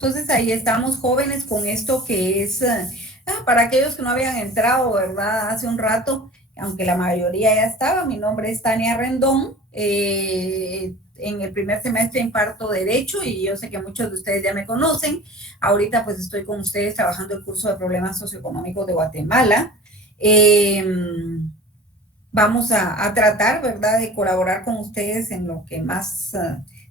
Entonces ahí estamos jóvenes con esto que es, para aquellos que no habían entrado, ¿verdad? Hace un rato, aunque la mayoría ya estaba, mi nombre es Tania Rendón. En el primer semestre imparto Derecho y yo sé que muchos de ustedes ya me conocen. Ahorita pues estoy con ustedes trabajando el curso de Problemas Socioeconómicos de Guatemala. Eh, Vamos a tratar, ¿verdad?, de colaborar con ustedes en lo que más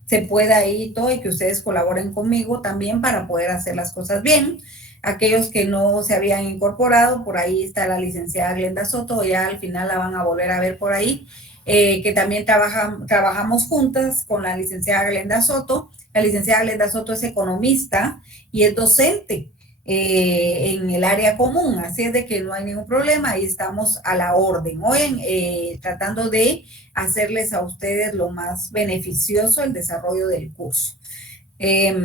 se pueda y todo, y que ustedes colaboren conmigo también para poder hacer las cosas bien. Aquellos que no se habían incorporado, por ahí está la licenciada Glenda Soto, ya al final la van a volver a ver por ahí, que también trabajamos juntas con la licenciada Glenda Soto. La licenciada Glenda Soto es economista y es docente en el área común, así es de que no hay ningún problema, ahí estamos a la orden. Hoy tratando de hacerles a ustedes lo más beneficioso el desarrollo del curso. Eh,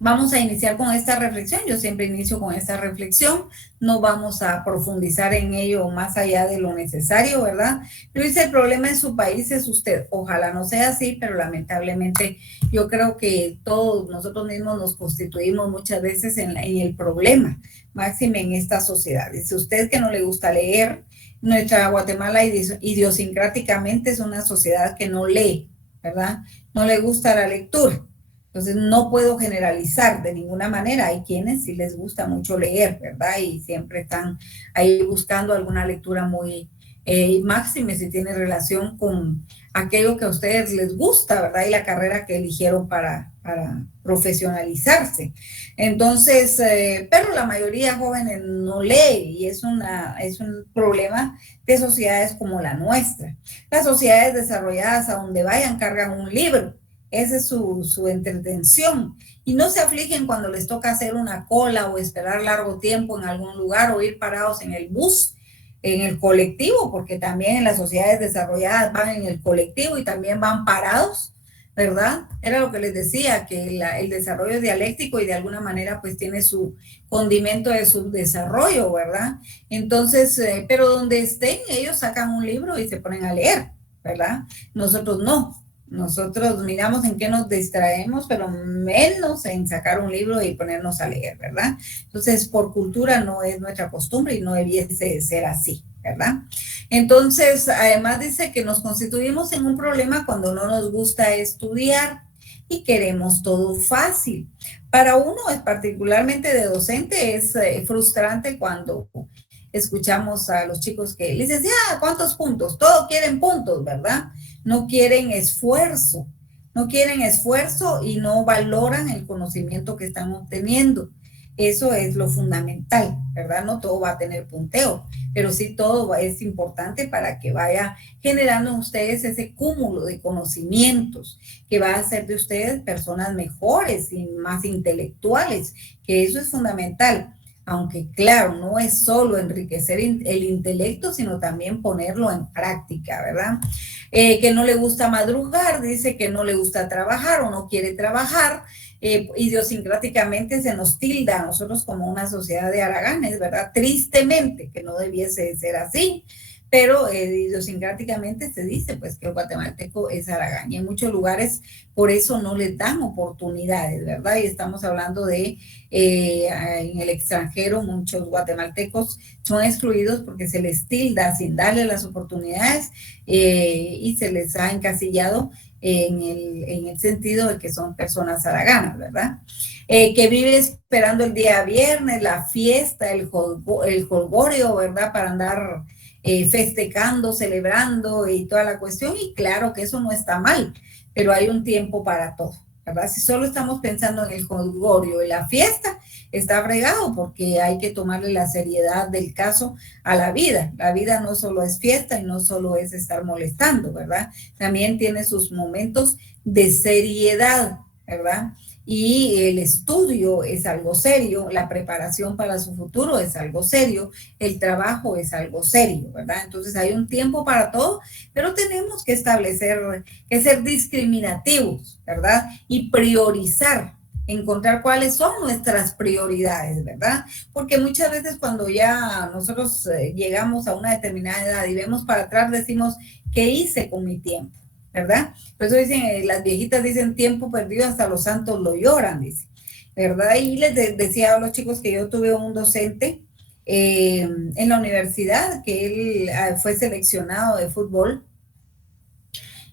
Vamos a iniciar con esta reflexión. Yo siempre inicio con esta reflexión. No vamos a profundizar en ello más allá de lo necesario, ¿verdad? Luis, el problema en su país es usted. Ojalá no sea así, pero lamentablemente yo creo que todos nosotros mismos nos constituimos muchas veces en el problema, máxime en esta sociedad. Dice usted que no le gusta leer. Nuestra Guatemala idiosincráticamente es una sociedad que no lee, ¿verdad? No le gusta la lectura. Entonces, no puedo generalizar de ninguna manera. Hay quienes sí les gusta mucho leer, ¿verdad? Y siempre están ahí buscando alguna lectura muy máxime si tiene relación con aquello que a ustedes les gusta, ¿verdad? Y la carrera que eligieron para profesionalizarse. Entonces, pero la mayoría jóvenes no lee y es un problema de sociedades como la nuestra. Las sociedades desarrolladas a donde vayan cargan un libro. Esa es su entretención. Y no se afligen cuando les toca hacer una cola o esperar largo tiempo en algún lugar o ir parados en el bus, en el colectivo, porque también en las sociedades desarrolladas van en el colectivo y también van parados, ¿verdad? Era lo que les decía, que el desarrollo dialéctico y de alguna manera pues tiene su condimento de subdesarrollo, ¿verdad? Entonces, pero donde estén, ellos sacan un libro y se ponen a leer, ¿verdad? Nosotros no. Nosotros miramos en qué nos distraemos, pero menos en sacar un libro y ponernos a leer, ¿verdad? Entonces, por cultura no es nuestra costumbre y no debiese ser así, ¿verdad? Entonces, además dice que nos constituimos en un problema cuando no nos gusta estudiar y queremos todo fácil. Para uno, es particularmente de docente, es frustrante cuando escuchamos a los chicos que licenciada, ¿cuántos puntos? Todos quieren puntos, ¿verdad? No quieren esfuerzo, no quieren esfuerzo y no valoran el conocimiento que están obteniendo. Eso es lo fundamental, ¿verdad? No todo va a tener punteo, pero sí todo es importante para que vaya generando en ustedes ese cúmulo de conocimientos que va a hacer de ustedes personas mejores y más intelectuales, que eso es fundamental. Aunque claro, no es solo enriquecer el intelecto, sino también ponerlo en práctica, ¿verdad? Que no le gusta madrugar, dice que no le gusta trabajar o no quiere trabajar. Idiosincráticamente se nos tilda a nosotros como una sociedad de haraganes, ¿verdad? Tristemente, que no debiese ser así, pero idiosincráticamente se dice pues que el guatemalteco es haragán y en muchos lugares por eso no les dan oportunidades, ¿verdad? Y estamos hablando de en el extranjero muchos guatemaltecos son excluidos porque se les tilda sin darle las oportunidades y se les ha encasillado en el sentido de que son personas haraganas, ¿verdad? Que vive esperando el día viernes, la fiesta, el jolgorio, ¿verdad? Para andar festejando, celebrando y toda la cuestión. Y claro que eso no está mal, pero hay un tiempo para todo, ¿verdad? Si solo estamos pensando en el jolgorio y la fiesta, está fregado porque hay que tomarle la seriedad del caso a la vida. La vida no solo es fiesta y no solo es estar molestando, ¿verdad? También tiene sus momentos de seriedad, ¿verdad? Y el estudio es algo serio, la preparación para su futuro es algo serio, el trabajo es algo serio, ¿verdad? Entonces hay un tiempo para todo, pero tenemos que establecer, que ser discriminativos, ¿verdad? Y priorizar, encontrar cuáles son nuestras prioridades, ¿verdad? Porque muchas veces cuando ya nosotros llegamos a una determinada edad y vemos para atrás, decimos, ¿qué hice con mi tiempo? ¿verdad? Por eso dicen, las viejitas dicen tiempo perdido, hasta los santos lo lloran, dice, ¿verdad? Y decía a los chicos que yo tuve un docente en la universidad, que él fue seleccionado de fútbol,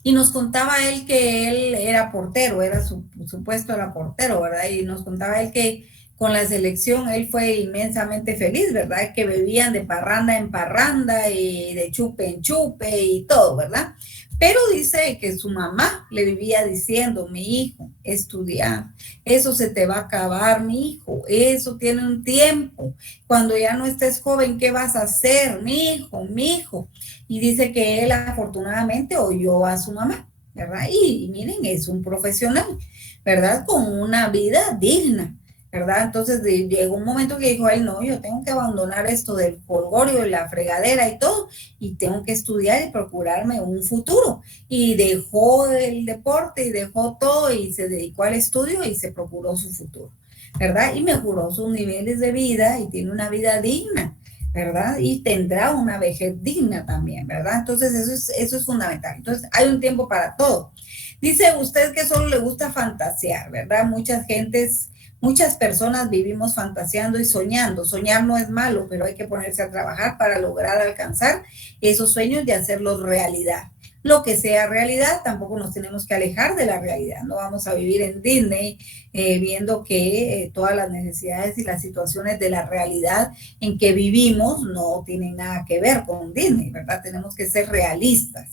y nos contaba él que él era portero, era su puesto era portero, ¿verdad? Y nos contaba él que con la selección él fue inmensamente feliz, ¿verdad? Que bebían de parranda en parranda y de chupe en chupe y todo, ¿verdad? Pero dice que su mamá le vivía diciendo, mi hijo, estudia, eso se te va a acabar, mi hijo, eso tiene un tiempo. Cuando ya no estés joven, ¿qué vas a hacer, mi hijo, mi hijo? Y dice que él afortunadamente oyó a su mamá, ¿verdad? Y miren, es un profesional, ¿verdad? Con una vida digna, ¿verdad? Entonces llegó un momento que dijo él, no, yo tengo que abandonar esto del folgorio, la fregadera y todo, y tengo que estudiar y procurarme un futuro. Y dejó el deporte y dejó todo y se dedicó al estudio y se procuró su futuro, ¿verdad? Y mejoró sus niveles de vida y tiene una vida digna, ¿verdad? Y tendrá una vejez digna también, ¿verdad? Entonces eso es fundamental. Entonces hay un tiempo para todo. Dice usted que solo le gusta fantasear, ¿verdad? Muchas personas vivimos fantaseando y soñando. Soñar no es malo, pero hay que ponerse a trabajar para lograr alcanzar esos sueños y hacerlos realidad. Lo que sea realidad, tampoco nos tenemos que alejar de la realidad. No vamos a vivir en Disney viendo que todas las necesidades y las situaciones de la realidad en que vivimos no tienen nada que ver con Disney, ¿verdad? Tenemos que ser realistas.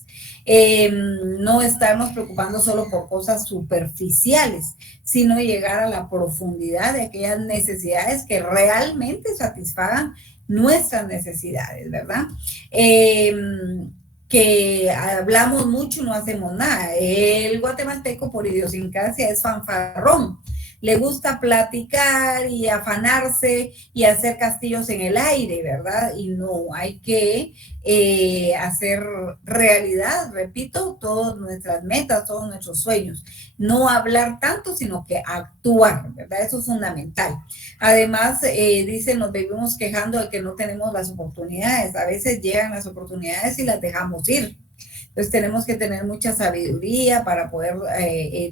No estarnos preocupando solo por cosas superficiales, sino llegar a la profundidad de aquellas necesidades que realmente satisfagan nuestras necesidades, ¿verdad? Que hablamos mucho y no hacemos nada. El guatemalteco por idiosincrasia es fanfarrón. Le gusta platicar y afanarse y hacer castillos en el aire, ¿verdad? Y no, hay que hacer realidad, repito, todas nuestras metas, todos nuestros sueños. No hablar tanto, sino que actuar, ¿verdad? Eso es fundamental. Además, dice, nos vivimos quejando de que no tenemos las oportunidades. A veces llegan las oportunidades y las dejamos ir. Entonces tenemos que tener mucha sabiduría para poder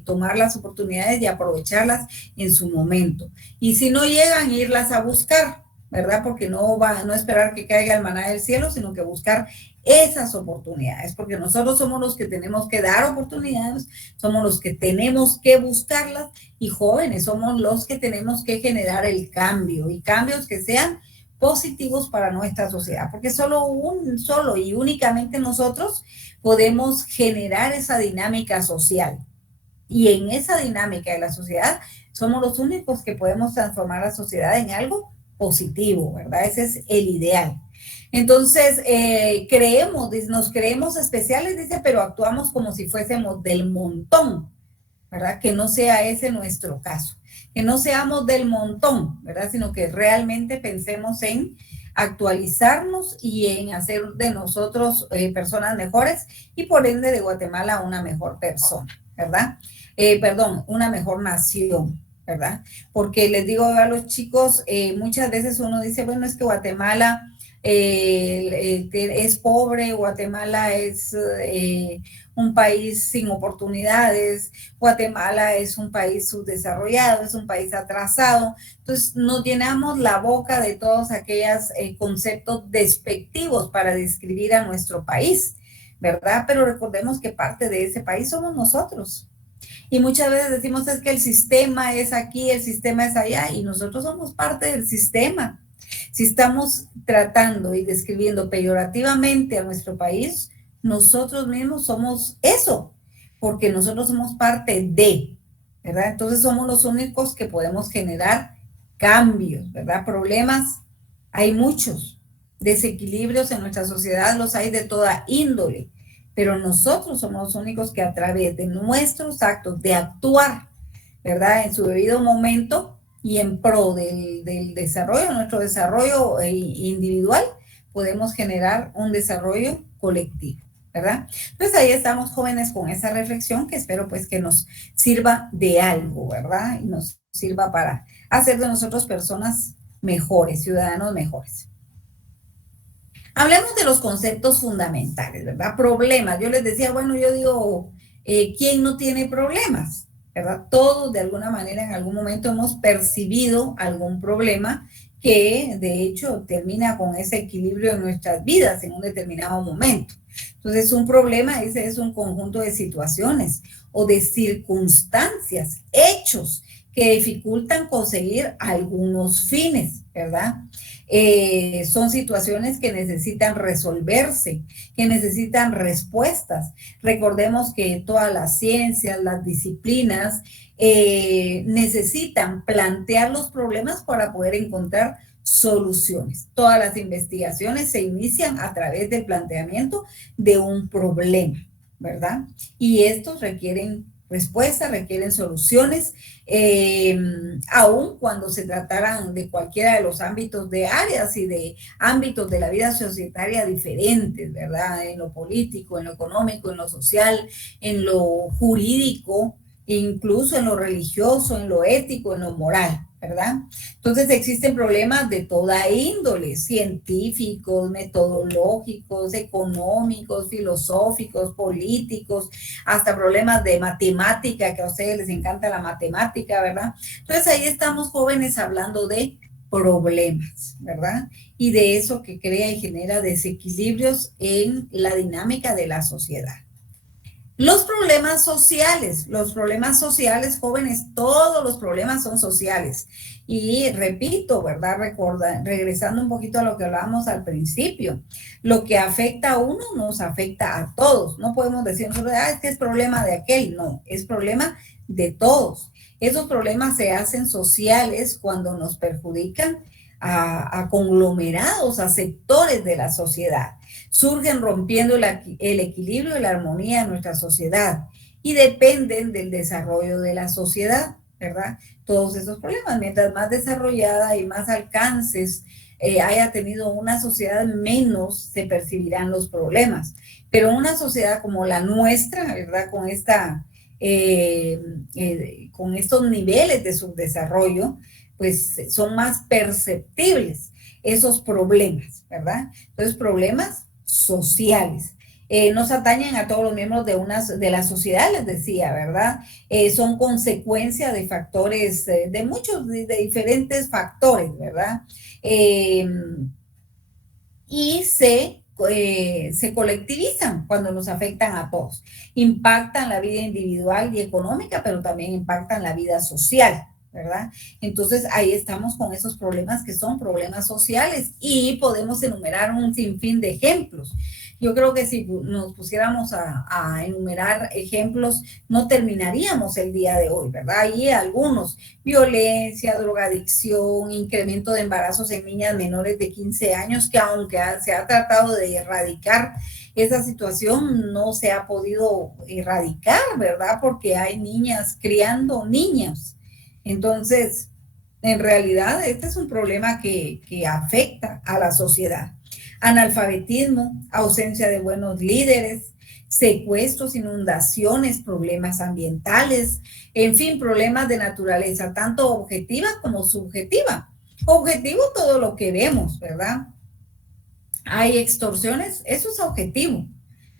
tomar las oportunidades y aprovecharlas en su momento. Y si no llegan, irlas a buscar, ¿verdad? Porque no esperar que caiga el maná del cielo, sino que buscar esas oportunidades, porque nosotros somos los que tenemos que dar oportunidades, somos los que tenemos que buscarlas y jóvenes somos los que tenemos que generar el cambio y cambios que sean positivos para nuestra sociedad, porque solo y únicamente nosotros podemos generar esa dinámica social. Y en esa dinámica de la sociedad somos los únicos que podemos transformar la sociedad en algo positivo, ¿verdad? Ese es el ideal. Entonces, nos creemos especiales, dice, pero actuamos como si fuésemos del montón, ¿verdad? Que no sea ese nuestro caso, que no seamos del montón, ¿verdad? Sino que realmente pensemos en actualizarnos y en hacer de nosotros personas mejores y por ende de Guatemala una mejor persona, ¿verdad? Una mejor nación, ¿verdad? Porque les digo a los chicos, muchas veces uno dice, bueno, es que Guatemala es pobre, Guatemala es un país sin oportunidades, Guatemala es un país subdesarrollado, es un país atrasado. Entonces nos llenamos la boca de todos aquellos conceptos despectivos para describir a nuestro país, ¿verdad? Pero recordemos que parte de ese país somos nosotros. Y muchas veces decimos es que el sistema es aquí, el sistema es allá, y nosotros somos parte del sistema. Si estamos tratando y describiendo peyorativamente a nuestro país, nosotros mismos somos eso, porque nosotros somos parte de, ¿verdad? Entonces somos los únicos que podemos generar cambios, ¿verdad? Problemas, hay muchos. Desequilibrios en nuestra sociedad los hay de toda índole, pero nosotros somos los únicos que a través de nuestros actos de actuar, ¿verdad? En su debido momento y en pro del desarrollo, nuestro desarrollo individual, podemos generar un desarrollo colectivo, ¿verdad? Entonces ahí estamos jóvenes con esa reflexión que espero pues que nos sirva de algo, ¿verdad? Y nos sirva para hacer de nosotros personas mejores, ciudadanos mejores. Hablemos de los conceptos fundamentales, ¿verdad? Problemas. Yo les decía, bueno, yo digo, ¿quién no tiene problemas? ¿Verdad? Todos de alguna manera en algún momento hemos percibido algún problema que de hecho termina con ese equilibrio en nuestras vidas en un determinado momento. Entonces, un problema ese es un conjunto de situaciones o de circunstancias, hechos que dificultan conseguir algunos fines, ¿verdad? Son situaciones que necesitan resolverse, que necesitan respuestas. Recordemos que todas las ciencias, las disciplinas, necesitan plantear los problemas para poder encontrar soluciones. Todas las investigaciones se inician a través del planteamiento de un problema, ¿verdad? Y estos requieren respuestas, requieren soluciones, aun cuando se trataran de cualquiera de los ámbitos de áreas y de ámbitos de la vida societaria diferentes, ¿verdad? En lo político, en lo económico, en lo social, en lo jurídico, incluso en lo religioso, en lo ético, en lo moral, ¿verdad? Entonces existen problemas de toda índole, científicos, metodológicos, económicos, filosóficos, políticos, hasta problemas de matemática, que a ustedes les encanta la matemática, ¿verdad? Entonces ahí estamos jóvenes hablando de problemas, ¿verdad? Y de eso que crea y genera desequilibrios en la dinámica de la sociedad. Los problemas sociales, jóvenes, todos los problemas son sociales. Y repito, ¿verdad? Regresando un poquito a lo que hablábamos al principio, lo que afecta a uno nos afecta a todos. No podemos decir, es que es problema de aquel, no, es problema de todos. Esos problemas se hacen sociales cuando nos perjudican a conglomerados, a sectores de la sociedad. Surgen rompiendo el equilibrio y la armonía de nuestra sociedad y dependen del desarrollo de la sociedad, ¿verdad? Todos esos problemas, mientras más desarrollada y más alcances haya tenido una sociedad, menos se percibirán los problemas. Pero una sociedad como la nuestra, ¿verdad? Con estos niveles de subdesarrollo, pues son más perceptibles esos problemas, ¿verdad? Entonces, problemas sociales. Nos atañen a todos los miembros de la sociedad, les decía, ¿verdad? Son consecuencia de factores, de muchos, de diferentes factores, ¿verdad? Y se colectivizan cuando nos afectan a todos. Impactan la vida individual y económica, pero también impactan la vida social, ¿verdad? Entonces ahí estamos con esos problemas que son problemas sociales y podemos enumerar un sinfín de ejemplos. Yo creo que si nos pusiéramos a enumerar ejemplos, no terminaríamos el día de hoy, ¿verdad? Hay algunos: violencia, drogadicción, incremento de embarazos en niñas menores de 15 años, que aunque se ha tratado de erradicar esa situación, no se ha podido erradicar, ¿verdad? Porque hay niñas criando niños. Entonces, en realidad, este es un problema que afecta a la sociedad. Analfabetismo, ausencia de buenos líderes, secuestros, inundaciones, problemas ambientales, en fin, problemas de naturaleza, tanto objetiva como subjetiva. Objetivo, todo lo que vemos, ¿verdad? Hay extorsiones, eso es objetivo,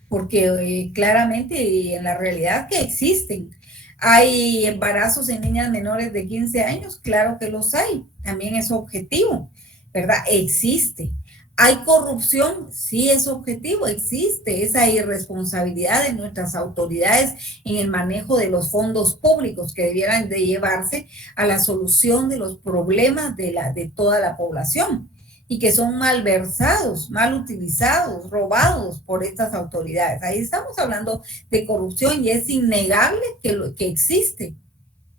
porque claramente y en la realidad que existen. Hay embarazos en niñas menores de 15 años, claro que los hay, también es objetivo, ¿verdad? Existe. ¿Hay corrupción? Sí, es objetivo, existe esa irresponsabilidad de nuestras autoridades en el manejo de los fondos públicos que debieran de llevarse a la solución de los problemas de toda la población y que son malversados, mal utilizados, robados por estas autoridades. Ahí estamos hablando de corrupción y es innegable que existe.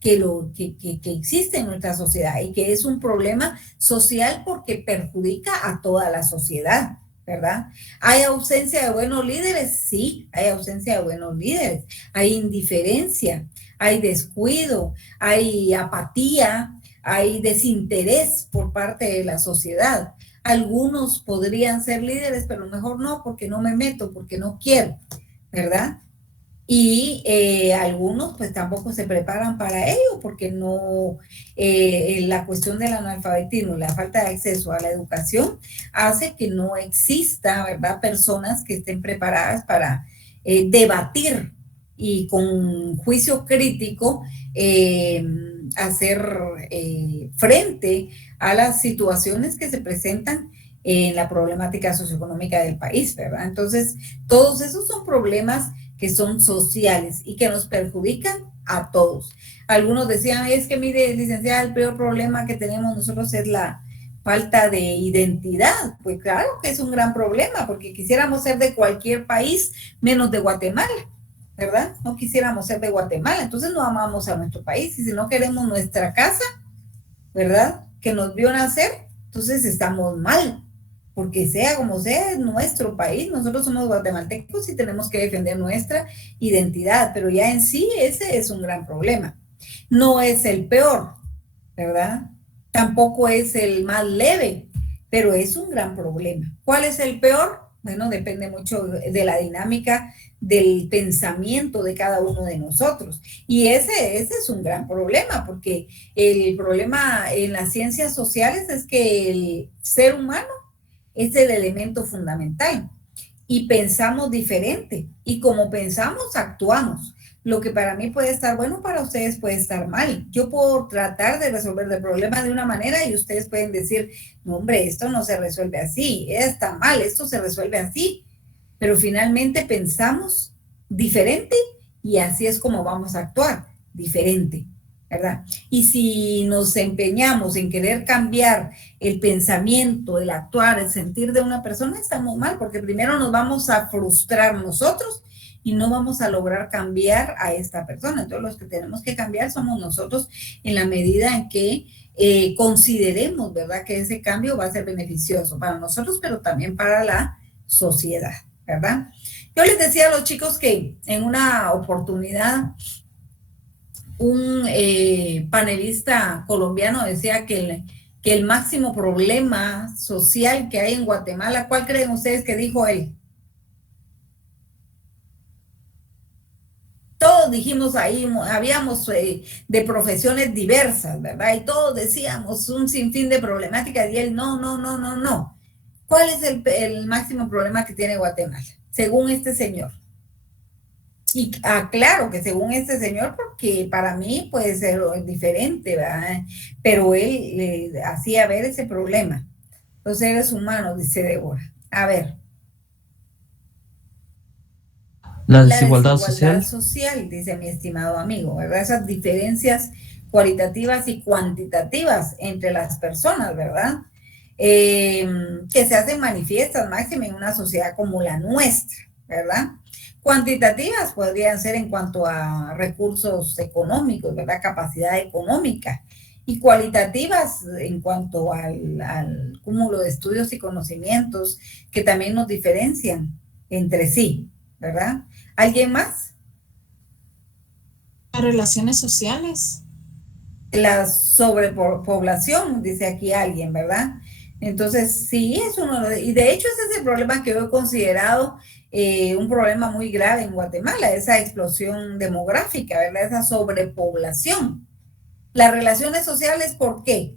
Que existe en nuestra sociedad y que es un problema social porque perjudica a toda la sociedad, ¿verdad? ¿Hay ausencia de buenos líderes? Sí, hay ausencia de buenos líderes. Hay indiferencia, hay descuido, hay apatía, hay desinterés por parte de la sociedad. Algunos podrían ser líderes, pero mejor no, porque no me meto, porque no quiero, ¿verdad? Y algunos pues tampoco se preparan para ello porque no, la cuestión del analfabetismo, la falta de acceso a la educación hace que no exista, ¿verdad?, personas que estén preparadas para debatir y con juicio crítico hacer frente a las situaciones que se presentan en la problemática socioeconómica del país, ¿verdad? Entonces, todos esos son problemas que son sociales y que nos perjudican a todos. Algunos decían, es que mire, licenciada, el peor problema que tenemos nosotros es la falta de identidad. Pues claro que es un gran problema, porque quisiéramos ser de cualquier país menos de Guatemala, ¿verdad? No quisiéramos ser de Guatemala, entonces no amamos a nuestro país, y si no queremos nuestra casa, ¿verdad? Que nos vio nacer, entonces estamos mal, porque sea como sea, es nuestro país, nosotros somos guatemaltecos y tenemos que defender nuestra identidad, pero ya en sí ese es un gran problema. No es el peor, ¿verdad? Tampoco es el más leve, pero es un gran problema. ¿Cuál es el peor? Bueno, depende mucho de la dinámica del pensamiento de cada uno de nosotros. Y ese es un gran problema, porque el problema en las ciencias sociales es que el ser humano es el elemento fundamental y pensamos diferente, y como pensamos, actuamos. Lo que para mí puede estar bueno, para ustedes puede estar mal. Yo puedo tratar de resolver el problema de una manera y ustedes pueden decir, no, hombre, esto no se resuelve así, está mal, esto se resuelve así. Pero finalmente pensamos diferente y así es como vamos a actuar, diferente, ¿verdad? Y si nos empeñamos en querer cambiar el pensamiento, el actuar, el sentir de una persona, estamos mal, porque primero nos vamos a frustrar nosotros y no vamos a lograr cambiar a esta persona. Entonces los que tenemos que cambiar somos nosotros, en la medida en que consideremos, ¿verdad?, que ese cambio va a ser beneficioso para nosotros, pero también para la sociedad, ¿verdad? Yo les decía a los chicos que en una oportunidad un panelista colombiano decía que el máximo problema social que hay en Guatemala, ¿cuál creen ustedes que dijo él? Todos dijimos ahí, habíamos de profesiones diversas, ¿verdad? Y todos decíamos un sinfín de problemáticas, y él, no. ¿Cuál es el máximo problema que tiene Guatemala, según este señor? Y claro que según este señor, porque para mí puede ser diferente, ¿verdad? Pero él le hacía ver ese problema. Los seres humanos, dice Débora. A ver. La La desigualdad desigualdad social. social, dice mi estimado amigo, ¿verdad? Esas diferencias cualitativas y cuantitativas entre las personas, ¿verdad? Que se hacen manifiestas máxime en una sociedad como la nuestra, ¿verdad? Cuantitativas podrían ser en cuanto a recursos económicos, ¿verdad? Capacidad económica. Y cualitativas en cuanto al cúmulo de estudios y conocimientos que también nos diferencian entre sí, ¿verdad? ¿Alguien más? Las relaciones sociales. La sobrepoblación, dice aquí alguien, ¿verdad? Entonces, sí, es uno, y de hecho ese es el problema que yo he considerado un problema muy grave en Guatemala, esa explosión demográfica, ¿verdad? Esa sobrepoblación. Las relaciones sociales, ¿por qué?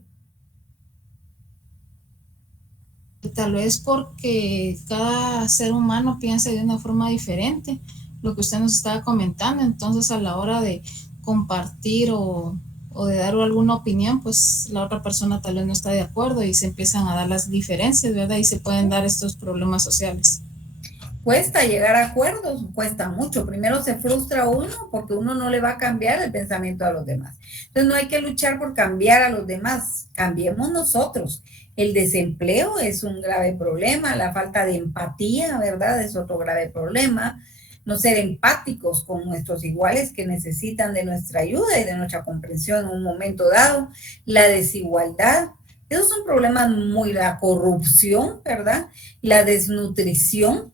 Tal vez porque cada ser humano piensa de una forma diferente, lo que usted nos estaba comentando. Entonces, a la hora de compartir o de dar alguna opinión, pues la otra persona tal vez no está de acuerdo y se empiezan a dar las diferencias, ¿verdad? Y se pueden dar estos problemas sociales. Cuesta llegar a acuerdos, cuesta mucho. Primero se frustra uno porque uno no le va a cambiar el pensamiento a los demás. Entonces no hay que luchar por cambiar a los demás, cambiemos nosotros. El desempleo es un grave problema, la falta de empatía, ¿verdad? Es otro grave problema. No ser empáticos con nuestros iguales que necesitan de nuestra ayuda y de nuestra comprensión en un momento dado. La desigualdad, esos son problemas muy, la corrupción, ¿verdad? La desnutrición,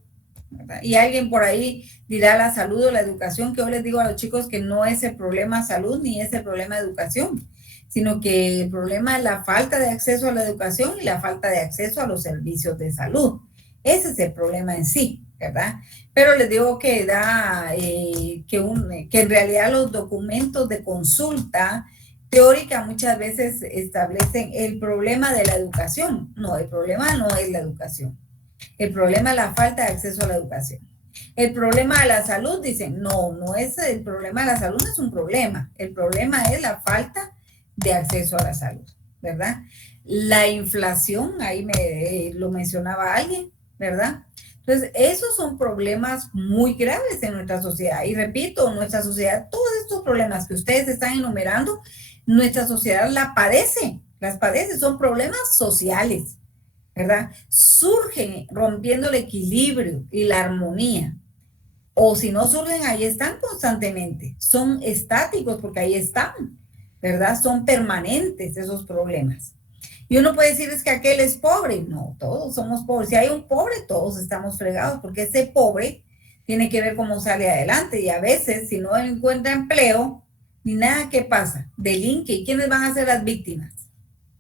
¿verdad? Y alguien por ahí dirá la salud o la educación, que yo les digo a los chicos que no es el problema salud ni es el problema educación, sino que el problema es la falta de acceso a la educación y la falta de acceso a los servicios de salud. Ese es el problema en sí, ¿verdad? Pero les digo que que en realidad los documentos de consulta teórica muchas veces establecen el problema de la educación. No, el problema no es la educación. El problema es la falta de acceso a la educación. El problema de la salud, dicen, no, no es el problema de la salud, no es un problema. El problema es la falta de acceso a la salud, ¿verdad? La inflación, ahí lo mencionaba alguien, ¿verdad? Entonces, esos son problemas muy graves en nuestra sociedad. Y repito, nuestra sociedad, todos estos problemas que ustedes están enumerando, nuestra sociedad las padece, son problemas sociales, ¿verdad? Surgen rompiendo el equilibrio y la armonía. O si no surgen, ahí están constantemente. Son estáticos porque ahí están, ¿verdad? Son permanentes esos problemas. Y uno puede decir, es que aquel es pobre. No, todos somos pobres. Si hay un pobre, todos estamos fregados, porque ese pobre tiene que ver cómo sale adelante. Y a veces, si no encuentra empleo, ni nada, ¿qué pasa? Delinque. ¿Y quiénes van a ser las víctimas?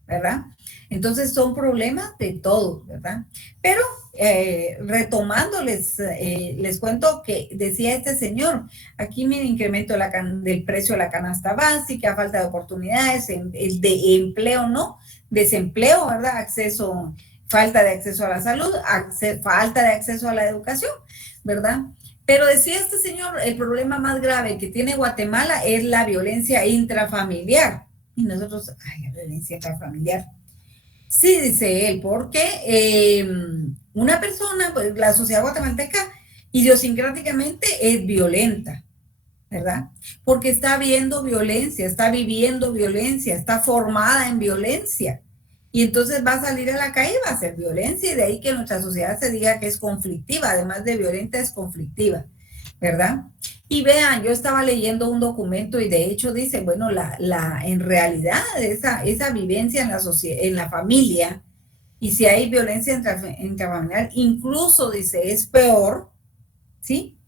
¿Verdad? Entonces son problemas de todos, ¿verdad? Pero retomándoles, les cuento que decía este señor, aquí me incremento del precio de la canasta básica, falta de oportunidades, el de empleo, ¿no? Desempleo, ¿verdad? Falta de acceso a la salud, falta de acceso a la educación, ¿verdad? Pero decía este señor, el problema más grave que tiene Guatemala es la violencia intrafamiliar. Y nosotros, ay, la violencia intrafamiliar. Sí, dice él, porque una persona, pues la sociedad guatemalteca, idiosincráticamente es violenta, ¿verdad? Porque está viendo violencia, está viviendo violencia, está formada en violencia. Y entonces va a salir a la calle y va a hacer violencia, y de ahí que nuestra sociedad se diga que es conflictiva, además de violenta, es conflictiva, ¿verdad? Y vean, yo estaba leyendo un documento y de hecho dice, bueno, en realidad esa vivencia en la familia, y si hay violencia intrafamiliar, incluso dice, es peor, ¿sí?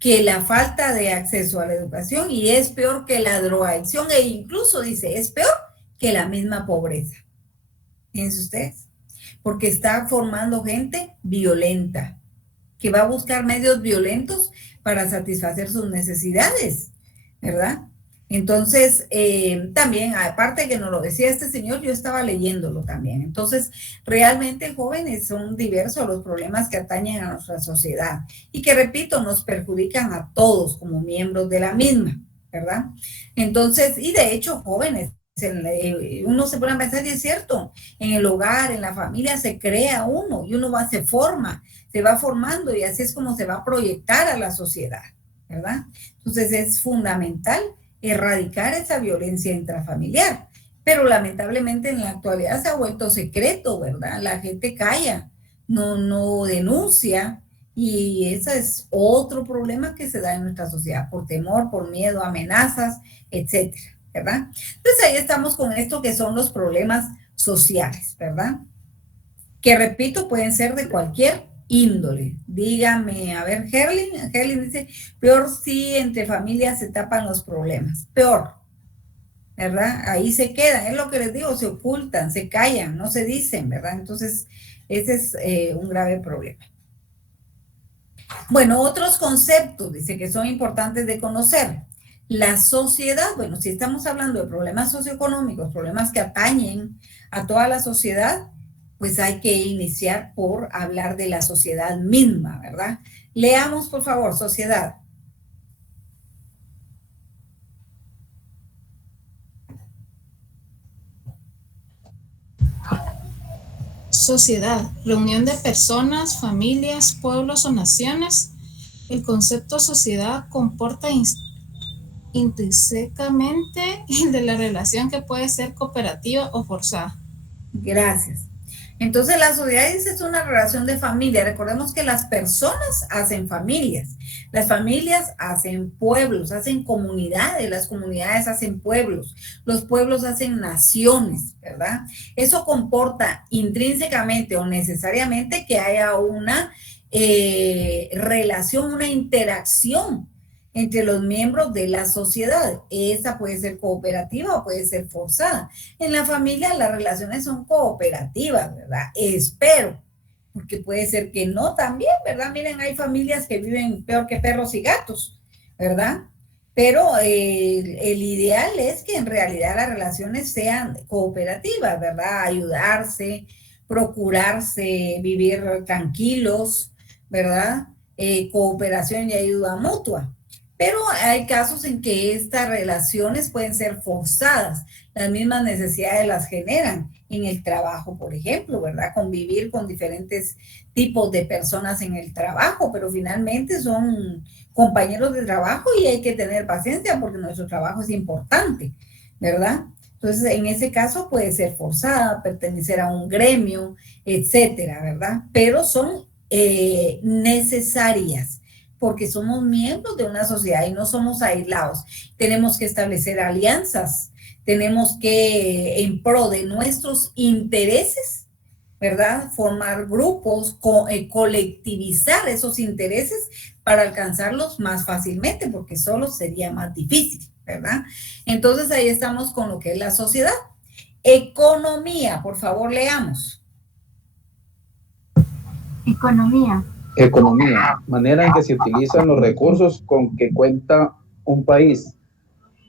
Que la falta de acceso a la educación, y es peor que la drogadicción, e incluso dice, es peor que la misma pobreza. Fíjense ustedes, porque está formando gente violenta, que va a buscar medios violentos para satisfacer sus necesidades, ¿verdad? Entonces, también, aparte que nos lo decía este señor, yo estaba leyéndolo también. Entonces, realmente, jóvenes, son diversos los problemas que atañen a nuestra sociedad y que, repito, nos perjudican a todos como miembros de la misma, ¿verdad? Entonces, y de hecho, jóvenes, uno se pone a pensar, y es cierto, en el hogar, en la familia se crea uno y uno se forma, se va formando, y así es como se va a proyectar a la sociedad, ¿verdad? Entonces es fundamental erradicar esa violencia intrafamiliar, pero lamentablemente en la actualidad se ha vuelto secreto, ¿verdad? La gente calla, no denuncia, y ese es otro problema que se da en nuestra sociedad por temor, por miedo, amenazas, etcétera, ¿verdad? Entonces ahí estamos con esto que son los problemas sociales, ¿verdad? Que repito, pueden ser de cualquier índole. Dígame, a ver, Herlin dice, peor si entre familias se tapan los problemas, peor, ¿verdad? Ahí se quedan, es lo que les digo, se ocultan, se callan, no se dicen, ¿verdad? Entonces, ese es un grave problema. Bueno, otros conceptos, dice, que son importantes de conocer. La sociedad, bueno, si estamos hablando de problemas socioeconómicos, problemas que atañen a toda la sociedad, pues hay que iniciar por hablar de la sociedad misma, ¿verdad? Leamos, por favor, sociedad. Sociedad, reunión de personas, familias, pueblos o naciones. El concepto sociedad comporta intrínsecamente el de la relación que puede ser cooperativa o forzada. Gracias. Entonces la sociedad es una relación de familia. Recordemos que las personas hacen familias, las familias hacen pueblos, hacen comunidades, las comunidades hacen pueblos, los pueblos hacen naciones, ¿verdad? Eso comporta intrínsecamente o necesariamente que haya una relación, una interacción entre los miembros de la sociedad. Esa puede ser cooperativa o puede ser forzada. En la familia las relaciones son cooperativas, ¿verdad? Espero, porque puede ser que no también, ¿verdad? Miren, hay familias que viven peor que perros y gatos, ¿verdad? Pero el ideal es que en realidad las relaciones sean cooperativas, ¿verdad? Ayudarse, procurarse, vivir tranquilos, ¿verdad? cooperación y ayuda mutua. Pero hay casos en que estas relaciones pueden ser forzadas, las mismas necesidades las generan en el trabajo, por ejemplo, ¿verdad? Convivir con diferentes tipos de personas en el trabajo, pero finalmente son compañeros de trabajo y hay que tener paciencia porque nuestro trabajo es importante, ¿verdad? Entonces, en ese caso puede ser forzada, pertenecer a un gremio, etcétera, ¿verdad? Pero son necesarias porque somos miembros de una sociedad y no somos aislados. Tenemos que establecer alianzas, tenemos que, en pro de nuestros intereses, ¿verdad? Formar grupos, colectivizar esos intereses para alcanzarlos más fácilmente, porque solo sería más difícil, ¿verdad? Entonces ahí estamos con lo que es la sociedad. Economía, por favor, leamos. Economía. Economía, manera en que se utilizan los recursos con que cuenta un país,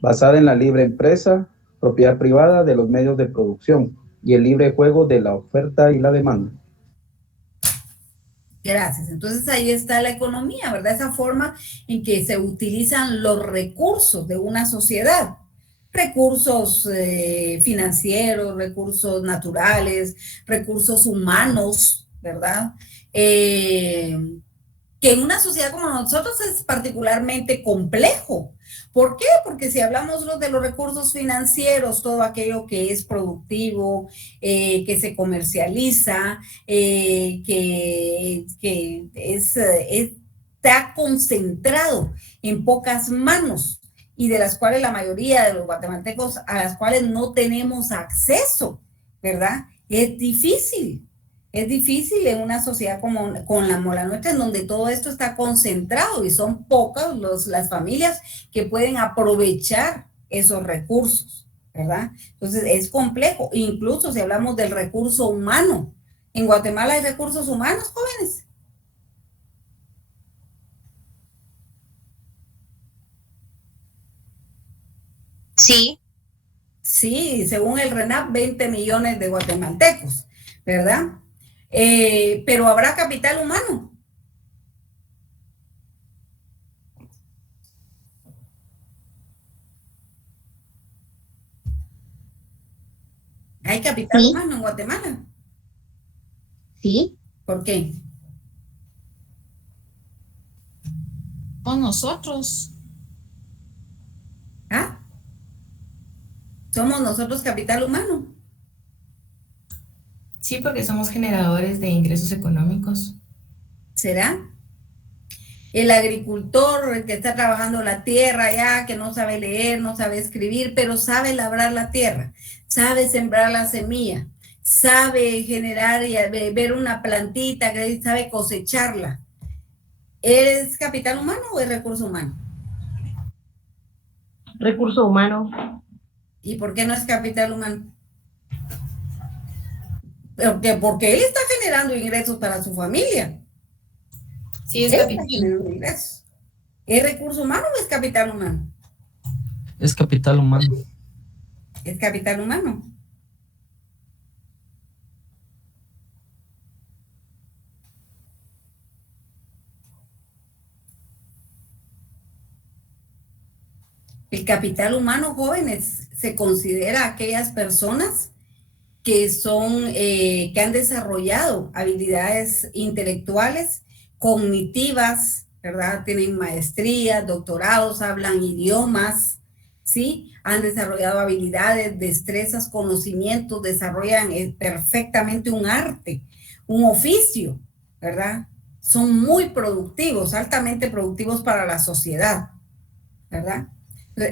basada en la libre empresa, propiedad privada de los medios de producción y el libre juego de la oferta y la demanda. Gracias. Entonces ahí está la economía, ¿verdad? Esa forma en que se utilizan los recursos de una sociedad. Recursos financieros, recursos naturales, recursos humanos, ¿verdad? Que en una sociedad como nosotros es particularmente complejo. ¿Por qué? Porque si hablamos de los recursos financieros, todo aquello que es productivo, que se comercializa, está concentrado en pocas manos y de las cuales la mayoría de los guatemaltecos a las cuales no tenemos acceso, ¿verdad? Es difícil en una sociedad como la nuestra, en donde todo esto está concentrado y son pocas las familias que pueden aprovechar esos recursos, ¿verdad? Entonces es complejo, incluso si hablamos del recurso humano. ¿En Guatemala hay recursos humanos, jóvenes? Sí. Sí, según el RENAP, 20 millones de guatemaltecos, ¿verdad? Pero habrá capital humano. ¿Hay capital humano en Guatemala? Sí. ¿Por qué? Con nosotros. ¿Ah? ¿Somos nosotros capital humano? Sí, porque somos generadores de ingresos económicos. ¿Será? El agricultor, el que está trabajando la tierra ya, que no sabe leer, no sabe escribir, pero sabe labrar la tierra, sabe sembrar la semilla, sabe generar y ver una plantita, que sabe cosecharla. ¿Es capital humano o es recurso humano? Recurso humano. ¿Y por qué no es capital humano? Porque él está generando ingresos para su familia. Sí, es capital. ¿Es recurso humano o es capital humano? Es capital humano. Es capital humano. El capital humano, jóvenes, se considera aquellas personas que que han desarrollado habilidades intelectuales, cognitivas, ¿verdad? Tienen maestrías, doctorados, hablan idiomas, ¿sí? Han desarrollado habilidades, destrezas, conocimientos, desarrollan perfectamente un arte, un oficio, ¿verdad? Son muy productivos, altamente productivos para la sociedad, ¿verdad?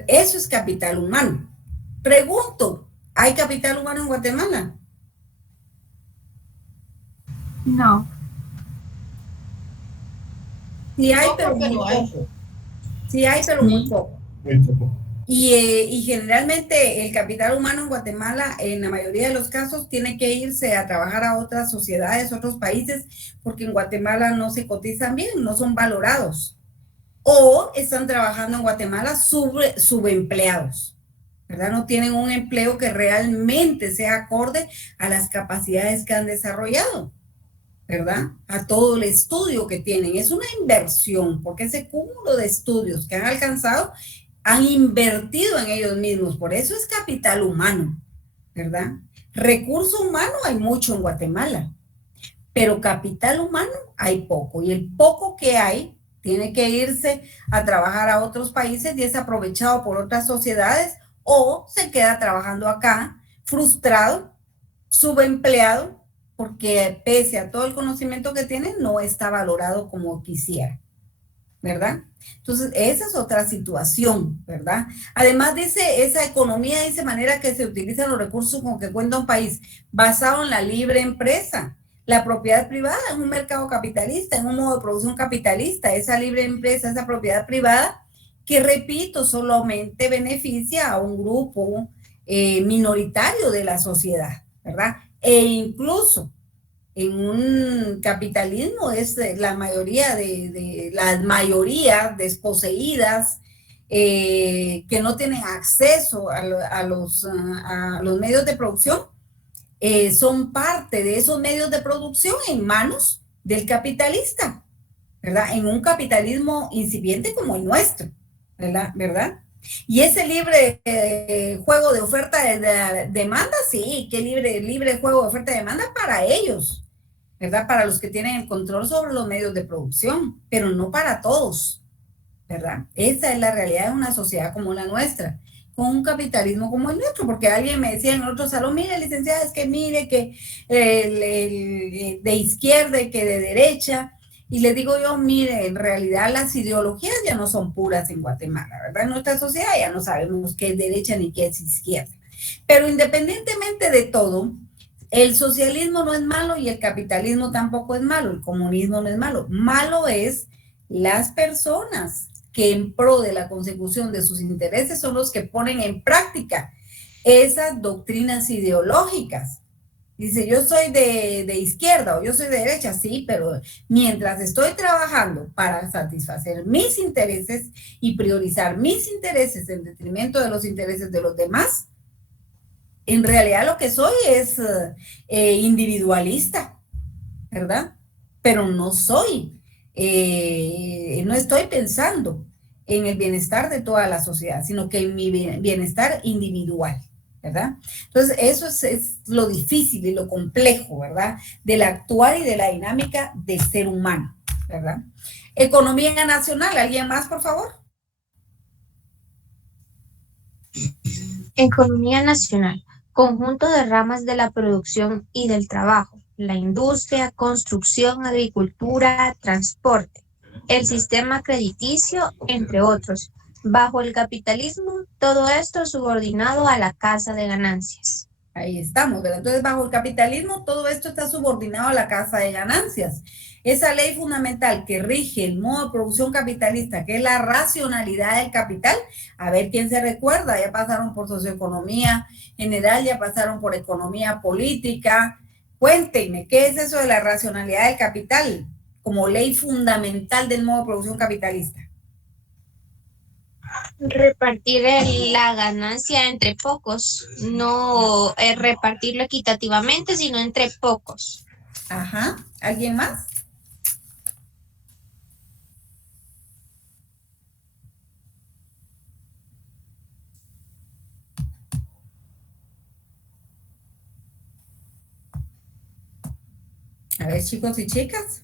Eso es capital humano. Pregunto, ¿hay capital humano en Guatemala? No. Sí hay, pero muy poco. Sí hay, pero muy poco. Muy poco. Y generalmente el capital humano en Guatemala, en la mayoría de los casos, tiene que irse a trabajar a otras sociedades, otros países, porque en Guatemala no se cotizan bien, no son valorados. O están trabajando en Guatemala subempleados, ¿verdad? No tienen un empleo que realmente sea acorde a las capacidades que han desarrollado. ¿verdad? A todo el estudio que tienen. Es una inversión, porque ese cúmulo de estudios que han alcanzado, han invertido en ellos mismos. Por eso es capital humano, ¿verdad? Recurso humano hay mucho en Guatemala, pero capital humano hay poco. Y el poco que hay tiene que irse a trabajar a otros países y es aprovechado por otras sociedades o se queda trabajando acá, frustrado, subempleado, porque pese a todo el conocimiento que tiene, no está valorado como quisiera, ¿verdad? Entonces, esa es otra situación, ¿verdad? Además, dice, esa economía de esa manera que se utilizan los recursos con que cuenta un país, basado en la libre empresa. La propiedad privada es un mercado capitalista, es un modo de producción capitalista, esa libre empresa, esa propiedad privada, que repito, solamente beneficia a un grupo minoritario de la sociedad, ¿verdad? E incluso en un capitalismo es la mayoría de las mayorías desposeídas que no tienen acceso a los medios de producción, son parte de esos medios de producción en manos del capitalista, ¿verdad? En un capitalismo incipiente como el nuestro, ¿verdad? Y ese libre juego de oferta de demanda, sí, que libre juego de oferta de demanda para ellos, ¿verdad? Para los que tienen el control sobre los medios de producción, pero no para todos, ¿verdad? Esa es la realidad de una sociedad como la nuestra, con un capitalismo como el nuestro, porque alguien me decía en el otro salón, mire, licenciada, es que mire que de izquierda y que de derecha, y le digo yo, mire, en realidad las ideologías ya no son puras en Guatemala, ¿verdad? En nuestra sociedad ya no sabemos qué es derecha ni qué es izquierda, pero independientemente de todo, el socialismo no es malo y el capitalismo tampoco es malo, el comunismo no es malo. Malo es las personas que en pro de la consecución de sus intereses son los que ponen en práctica esas doctrinas ideológicas. Dice, yo soy de izquierda o yo soy de derecha, sí, pero mientras estoy trabajando para satisfacer mis intereses y priorizar mis intereses en detrimento de los intereses de los demás, en realidad lo que soy es individualista, ¿verdad? Pero no soy, no estoy pensando en el bienestar de toda la sociedad, sino que en mi bienestar individual, ¿verdad? Entonces, eso es lo difícil y lo complejo, ¿verdad? Del actuar y de la dinámica de ser humano, ¿verdad? Economía nacional, ¿alguien más, por favor? Economía nacional. Conjunto de ramas de la producción y del trabajo, la industria, construcción, agricultura, transporte, el sistema crediticio, entre otros. Bajo el capitalismo, todo esto subordinado a la casa de ganancias. Ahí estamos, ¿verdad? Entonces, bajo el capitalismo, todo esto está subordinado a la casa de ganancias. Esa ley fundamental que rige el modo de producción capitalista, que es la racionalidad del capital, a ver quién se recuerda, ya pasaron por socioeconomía general, ya pasaron por economía política. Cuéntenme, ¿qué es eso de la racionalidad del capital como ley fundamental del modo de producción capitalista? Repartir la ganancia entre pocos, no repartirlo equitativamente, sino entre pocos. Ajá, ¿alguien más? A ver, chicos y chicas.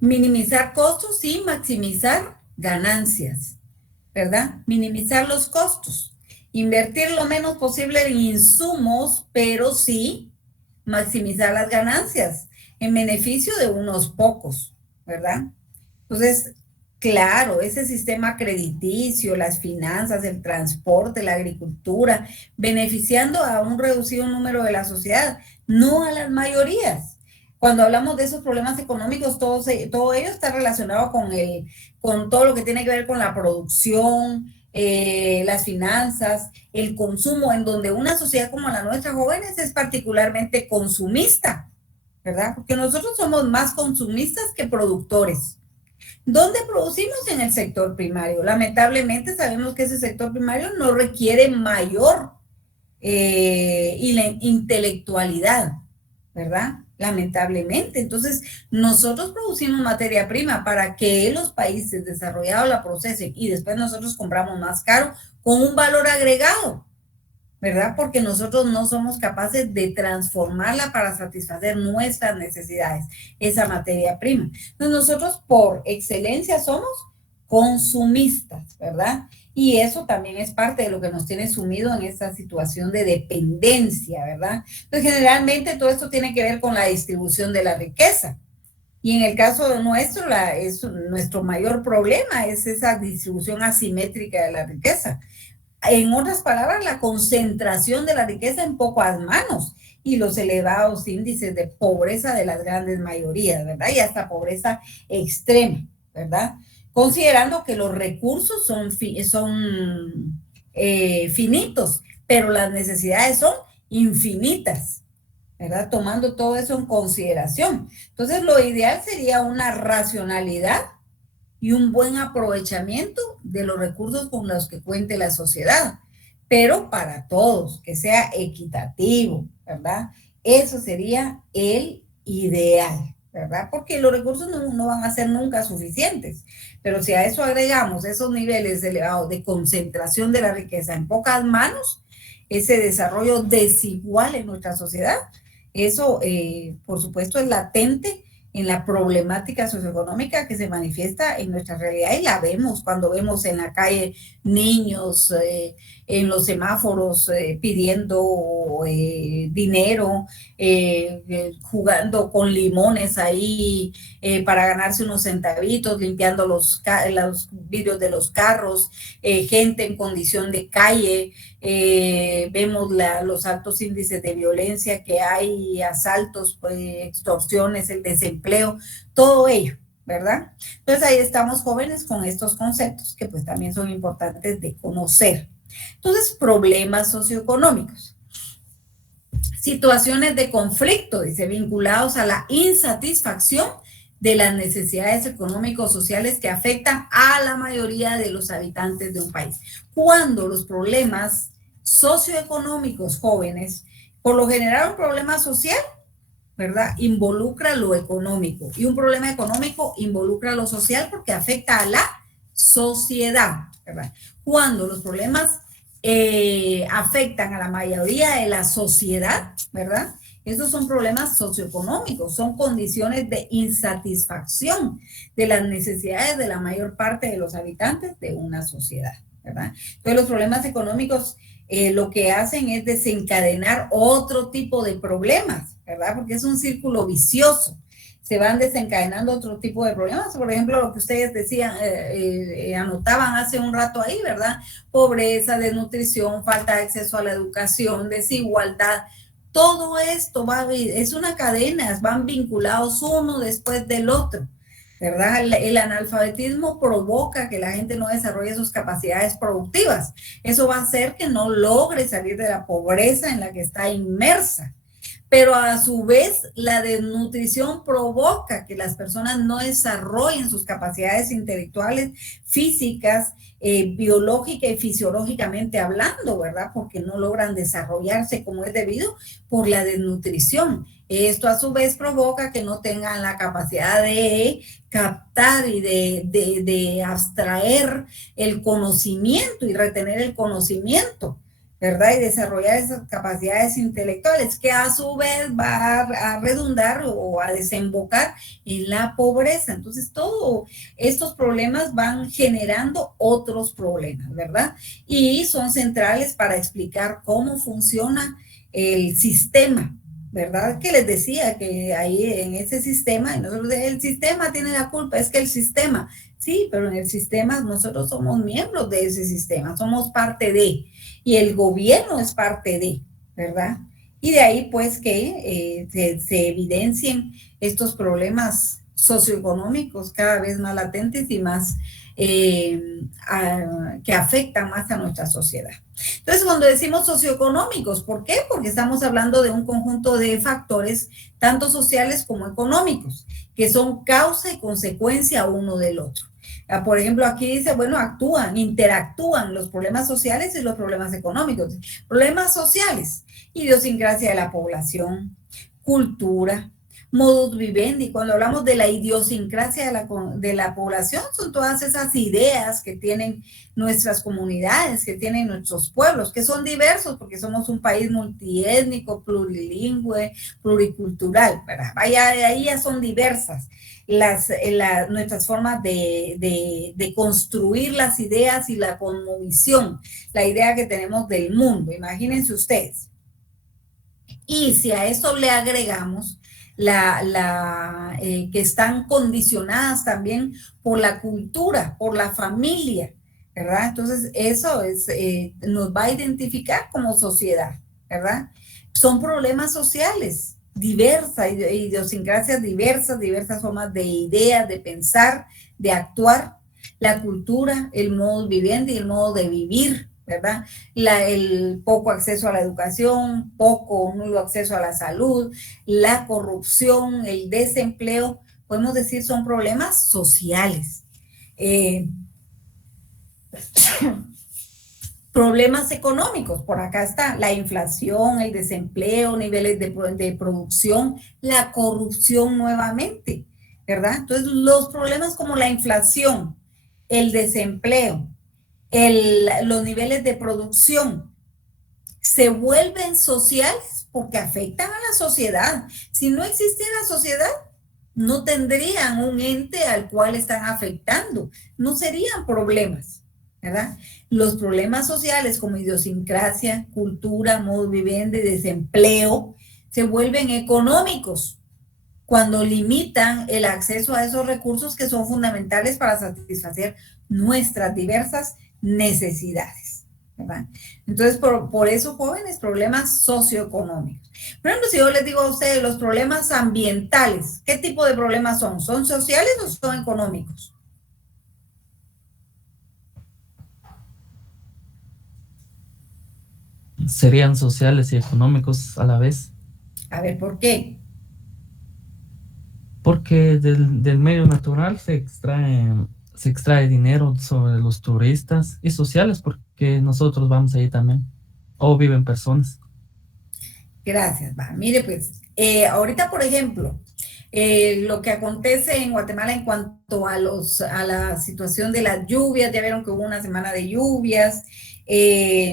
Minimizar costos y maximizar ganancias, ¿verdad? Minimizar los costos, invertir lo menos posible en insumos, pero sí maximizar las ganancias en beneficio de unos pocos, ¿verdad? Entonces, claro, ese sistema crediticio, las finanzas, el transporte, la agricultura, beneficiando a un reducido número de la sociedad, no a las mayorías. Cuando hablamos de esos problemas económicos, todo ello está relacionado con todo lo que tiene que ver con la producción, las finanzas, el consumo, en donde una sociedad como la nuestra, jóvenes, es particularmente consumista, ¿verdad? Porque nosotros somos más consumistas que productores. ¿Dónde producimos? En el sector primario. Lamentablemente sabemos que ese sector primario no requiere mayor intelectualidad, ¿verdad? Lamentablemente. Entonces, nosotros producimos materia prima para que los países desarrollados la procesen y después nosotros compramos más caro con un valor agregado, ¿verdad? Porque nosotros no somos capaces de transformarla para satisfacer nuestras necesidades, esa materia prima. Entonces, nosotros por excelencia somos consumistas, ¿verdad? Y eso también es parte de lo que nos tiene sumido en esta situación de dependencia, ¿verdad? Entonces, generalmente todo esto tiene que ver con la distribución de la riqueza. Y en el caso de nuestro mayor problema es esa distribución asimétrica de la riqueza. En otras palabras, la concentración de la riqueza en pocas manos y los elevados índices de pobreza de las grandes mayorías, ¿verdad? Y hasta pobreza extrema, ¿verdad? Considerando que los recursos son finitos, pero las necesidades son infinitas, ¿verdad? Tomando todo eso en consideración. Entonces, lo ideal sería una racionalidad y un buen aprovechamiento de los recursos con los que cuente la sociedad, pero para todos, que sea equitativo, ¿verdad? Eso sería el ideal, ¿verdad? Porque los recursos no van a ser nunca suficientes, pero si a eso agregamos esos niveles elevados de concentración de la riqueza en pocas manos, ese desarrollo desigual en nuestra sociedad, eso, por supuesto, es latente en la problemática socioeconómica que se manifiesta en nuestra realidad y la vemos cuando vemos en la calle niños en los semáforos pidiendo dinero, jugando con limones ahí para ganarse unos centavitos, limpiando los vidrios de los carros, gente en condición de calle, vemos los altos índices de violencia que hay, asaltos, pues, extorsiones, el desempleo, todo ello, ¿verdad? Entonces ahí estamos jóvenes con estos conceptos que pues también son importantes de conocer. Entonces, problemas socioeconómicos. Situaciones de conflicto, dice, vinculados a la insatisfacción de las necesidades económicos sociales que afectan a la mayoría de los habitantes de un país. Cuando los problemas socioeconómicos jóvenes, por lo general un problema social, ¿verdad? Involucra lo económico y un problema económico involucra lo social porque afecta a la sociedad, ¿verdad? Cuando los problemas afectan a la mayoría de la sociedad, ¿verdad? Esos son problemas socioeconómicos, son condiciones de insatisfacción de las necesidades de la mayor parte de los habitantes de una sociedad, ¿verdad? Entonces los problemas económicos lo que hacen es desencadenar otro tipo de problemas, ¿verdad? Porque es un círculo vicioso. Se van desencadenando otro tipo de problemas. Por ejemplo, lo que ustedes decían, anotaban hace un rato ahí, ¿verdad? Pobreza, desnutrición, falta de acceso a la educación, desigualdad. Todo esto es una cadena, van vinculados uno después del otro, ¿verdad? El analfabetismo provoca que la gente no desarrolle sus capacidades productivas. Eso va a hacer que no logre salir de la pobreza en la que está inmersa. Pero a su vez la desnutrición provoca que las personas no desarrollen sus capacidades intelectuales, físicas, biológica y fisiológicamente hablando, ¿verdad? Porque no logran desarrollarse como es debido por la desnutrición. Esto a su vez provoca que no tengan la capacidad de captar y de abstraer el conocimiento y retener el conocimiento, ¿verdad? Y desarrollar esas capacidades intelectuales que a su vez va a redundar o a desembocar en la pobreza. Entonces, todos estos problemas van generando otros problemas, ¿verdad? Y son centrales para explicar cómo funciona el sistema, ¿verdad? Que les decía que ahí en ese sistema, y nosotros, el sistema tiene la culpa, es que el sistema, sí, pero en el sistema nosotros somos miembros de ese sistema, somos parte de, y el gobierno es parte de, ¿verdad? Y de ahí pues que se evidencien estos problemas socioeconómicos cada vez más latentes y más que afectan más a nuestra sociedad. Entonces, cuando decimos socioeconómicos, ¿por qué? Porque estamos hablando de un conjunto de factores, tanto sociales como económicos, que son causa y consecuencia uno del otro. Por ejemplo, aquí dice, bueno, interactúan los problemas sociales y los problemas económicos. Problemas sociales, idiosincrasia de la población, cultura, modus vivendi. Cuando hablamos de la idiosincrasia de la población, son todas esas ideas que tienen nuestras comunidades, que tienen nuestros pueblos, que son diversos porque somos un país multiétnico, plurilingüe, pluricultural, ¿verdad? Vaya, de ahí ya son diversas nuestras formas de construir las ideas y la cosmovisión, la idea que tenemos del mundo. Imagínense ustedes. Y si a eso le agregamos que están condicionadas también por la cultura, por la familia, ¿verdad? Entonces, eso nos va a identificar como sociedad, ¿verdad? Son problemas sociales, diversas, idiosincrasias diversas formas de ideas, de pensar, de actuar, la cultura, el modo vivendi, el modo de vivir, ¿verdad? El poco acceso a la educación, poco o nulo acceso a la salud, la corrupción, el desempleo, podemos decir son problemas sociales. Problemas económicos, por acá está la inflación, el desempleo, niveles de producción, la corrupción nuevamente, ¿verdad? Entonces, los problemas como la inflación, el desempleo, los niveles de producción se vuelven sociales porque afectan a la sociedad. Si no existiera sociedad, no tendrían un ente al cual están afectando, no serían problemas, ¿verdad? Los problemas sociales como idiosincrasia, cultura, modo vivendi, desempleo, se vuelven económicos cuando limitan el acceso a esos recursos que son fundamentales para satisfacer nuestras diversas necesidades, ¿verdad? Entonces, por eso, jóvenes, problemas socioeconómicos. Por ejemplo, si yo les digo a ustedes los problemas ambientales, ¿qué tipo de problemas son? ¿Son sociales o son económicos? Serían sociales y económicos a la vez. A ver, ¿por qué? Porque del medio natural se extrae dinero sobre los turistas, y sociales porque nosotros vamos ahí también, o viven personas. Gracias, va. Mire, pues, ahorita, por ejemplo, lo que acontece en Guatemala en cuanto a la situación de las lluvias, ya vieron que hubo una semana de lluvias.